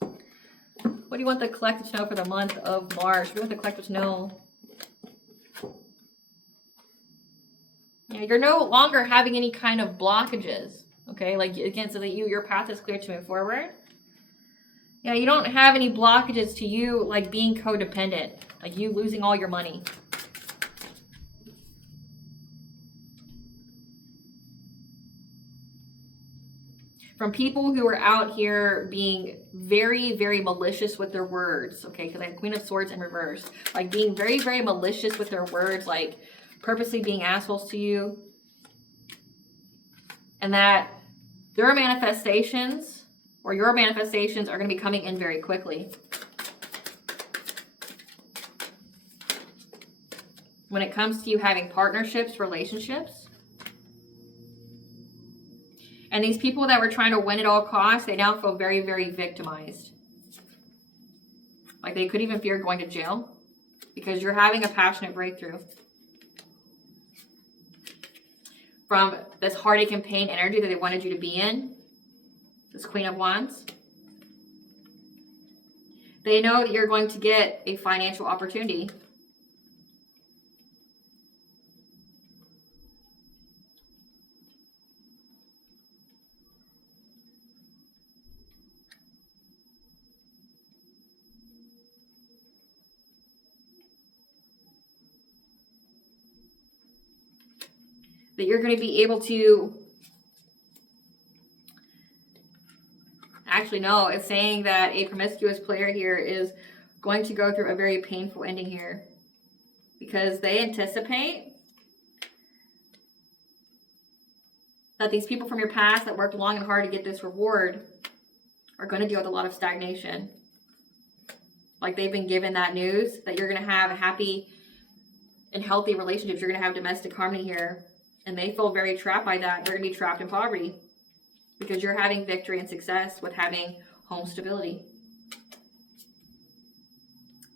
What do you want the collective to know for the month of March? What do you want the collective to know? Yeah, you're no longer having any kind of blockages, okay? Like, again, so that your path is clear to move forward. Yeah, you don't have any blockages to you, like, being codependent. Like, you losing all your money. From people who are out here being very, very malicious with their words, okay? Because I have Queen of Swords in reverse. Like, being very, very malicious with their words, like, purposely being assholes to you. And that their manifestations, or your manifestations, are going to be coming in very quickly. When it comes to you having partnerships, relationships. And these people that were trying to win at all costs, they now feel very, very victimized. Like, they could even fear going to jail because you're having a passionate breakthrough. From this heartache and pain energy that they wanted you to be in, this Queen of Wands. They know that you're going to get a financial opportunity. That you're going to be able to, actually no, it's saying that a promiscuous player here is going to go through a very painful ending here. Because they anticipate that these people from your past that worked long and hard to get this reward are going to deal with a lot of stagnation. Like, they've been given that news that you're going to have happy and healthy relationships. You're going to have domestic harmony here. And they feel very trapped by that. They're going to be trapped in poverty because you're having victory and success with having home stability.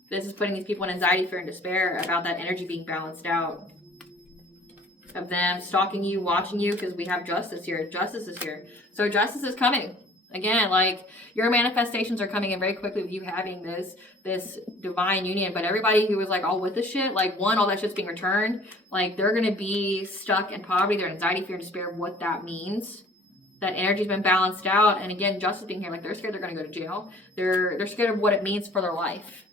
This is putting these people in anxiety, fear, and despair about that energy being balanced out. Of them stalking you, watching you, because we have justice here. Justice is here. So justice is coming. Again, like, your manifestations are coming in very quickly with you having this divine union. But everybody who was like all with the shit, like, one, all that shit's being returned. Like, they're going to be stuck in poverty. They're in anxiety, fear, and despair of what that means. That energy's been balanced out. And again, justice being here, like, they're scared they're going to go to jail. They're scared of what it means for their life.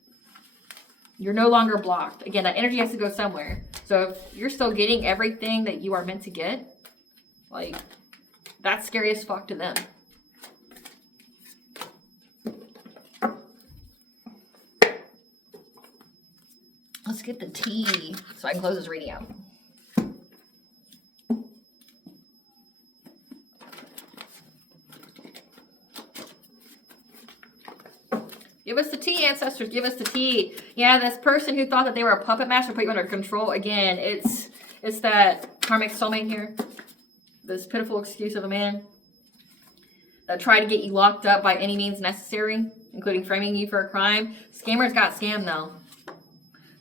You're no longer blocked. Again, that energy has to go somewhere. So if you're still getting everything that you are meant to get, like, that's scary as fuck to them. Let's get the tea so I can close this reading out. Give us the tea, ancestors. Give us the tea. Yeah, this person who thought that they were a puppet master put you under control. Again, it's that karmic soulmate here. This pitiful excuse of a man that tried to get you locked up by any means necessary, including framing you for a crime. Scammers got scammed though.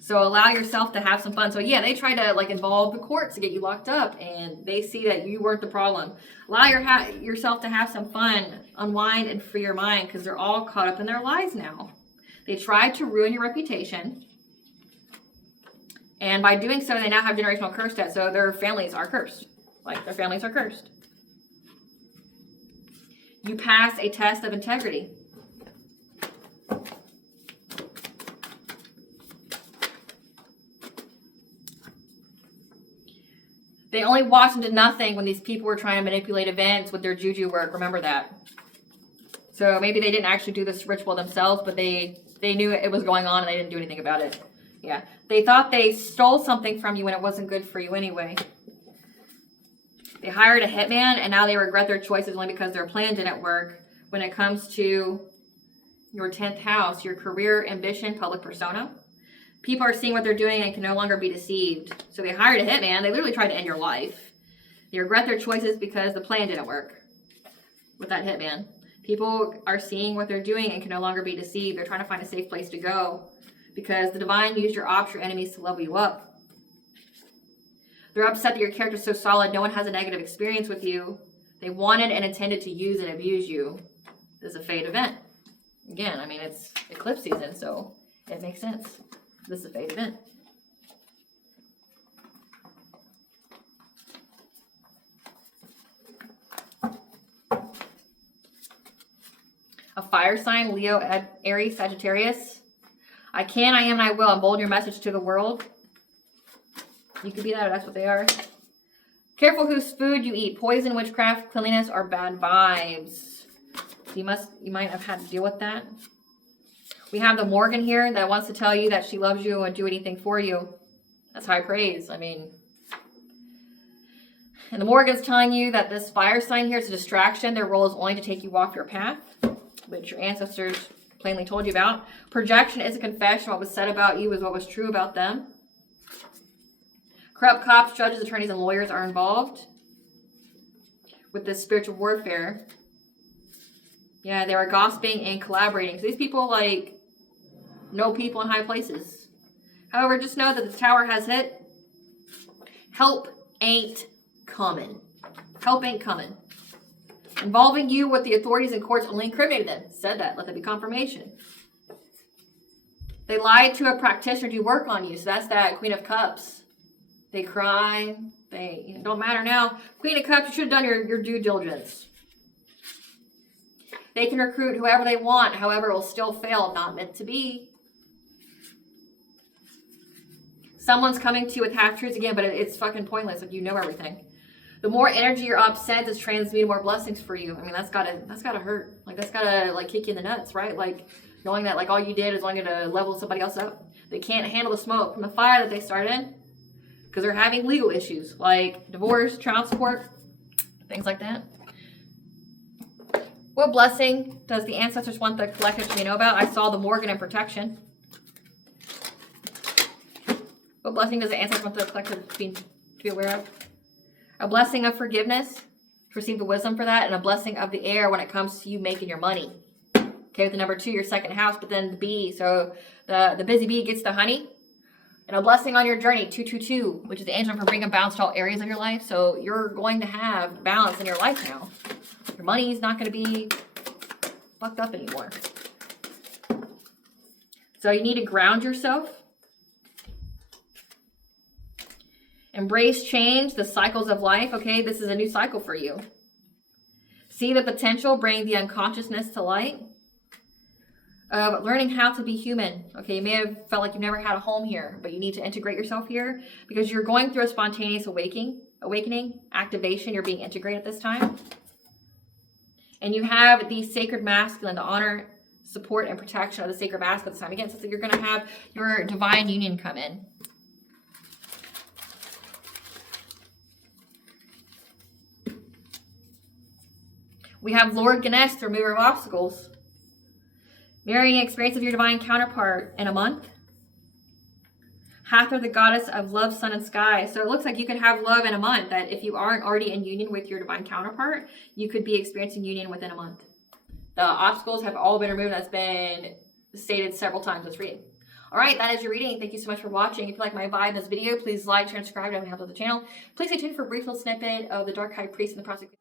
So allow yourself to have some fun. So yeah, they tried to like involve the courts to get you locked up, and they see that you weren't the problem. Allow yourself to have some fun, unwind, and free your mind, because they're all caught up in their lies now. They tried to ruin your reputation, and by doing so, they now have generational curse debt. So their families are cursed. Like their families are cursed. You pass a test of integrity. They only watched and did nothing when these people were trying to manipulate events with their juju work. Remember that. So maybe they didn't actually do this ritual themselves, but they knew it was going on and they didn't do anything about it. Yeah. They thought they stole something from you when it wasn't good for you anyway. They hired a hitman, and now they regret their choices only because their plan didn't work. When it comes to your 10th house, your career, ambition, public persona, people are seeing what they're doing and can no longer be deceived. So they hired a hitman. They literally tried to end your life. They regret their choices because the plan didn't work with that hitman. People are seeing what they're doing and can no longer be deceived. They're trying to find a safe place to go because the divine used your ops, your enemies, to level you up. They're upset that your character's so solid, no one has a negative experience with you. They wanted and intended to use and abuse you. This is a fate event. Again, I mean, it's eclipse season, so it makes sense. This is a fate event. A fire sign, Leo, Aries, Sagittarius. I can, I am, and I will. Embolden your message to the world. You could be that, or that's what they are. Careful whose food you eat. Poison, witchcraft, cleanliness, or bad vibes. You might have had to deal with that. We have the Morgan here that wants to tell you that she loves you and would do anything for you. That's high praise. I mean, and the Morgan's telling you that this fire sign here is a distraction. Their role is only to take you off your path, which your ancestors plainly told you about. Projection is a confession. What was said about you is what was true about them. Corrupt cops, judges, attorneys, and lawyers are involved with this spiritual warfare. Yeah, they are gossiping and collaborating. So these people, like, know people in high places. However, just know that the tower has hit. Help ain't coming. Help ain't coming. Involving you with the authorities and courts only incriminated them. Said that. Let that be confirmation. They lied to a practitioner to work on you. So that's that Queen of Cups. They cry. They don't matter now. Queen of Cups, you should have done your due diligence. They can recruit whoever they want. However, it will still fail. Not meant to be. Someone's coming to you with half-truths again, but it's fucking pointless. Like, you know everything. The more energy you're upset is transmuting more blessings for you. I mean, that's gotta hurt. Like, that's gotta, like, kick you in the nuts, right? Like, knowing that, like, all you did is only gonna level somebody else up. They can't handle the smoke from the fire that they started because they're having legal issues like divorce, child support, things like that. What blessing does the ancestors want the collective to know about? I saw the Morgan and protection. What blessing does the ancestors want the collective to be aware of? A blessing of forgiveness, to receive the wisdom for that, and a blessing of the air when it comes to you making your money. Okay, with the number 2, your second house, but then the bee. So the busy bee gets the honey. And a blessing on your journey, 222, which is the angel for bringing balance to all areas of your life. So you're going to have balance in your life now. Your money is not going to be fucked up anymore. So you need to ground yourself. Embrace change, the cycles of life. Okay, this is a new cycle for you. See the potential, bring the unconsciousness to light. Learning how to be human. Okay, you may have felt like you've never had a home here, but you need to integrate yourself here because you're going through a spontaneous awakening, activation. You're being integrated at this time. And you have the sacred masculine, the honor, support, and protection of the sacred masculine at this time. Again, so you're going to have your divine union come in. We have Lord Ganesh, the remover of obstacles. Marrying experience of your divine counterpart in a month. Hathor, the goddess of love, sun, and sky. So it looks like you could have love in a month, that if you aren't already in union with your divine counterpart, you could be experiencing union within a month. The obstacles have all been removed. That's been stated several times in this reading. All right, that is your reading. Thank you so much for watching. If you like my vibe in this video, please like, share, and subscribe. It helps with the channel. Please stay tuned for a brief little snippet of the Dark High Priest and the Prosecutor.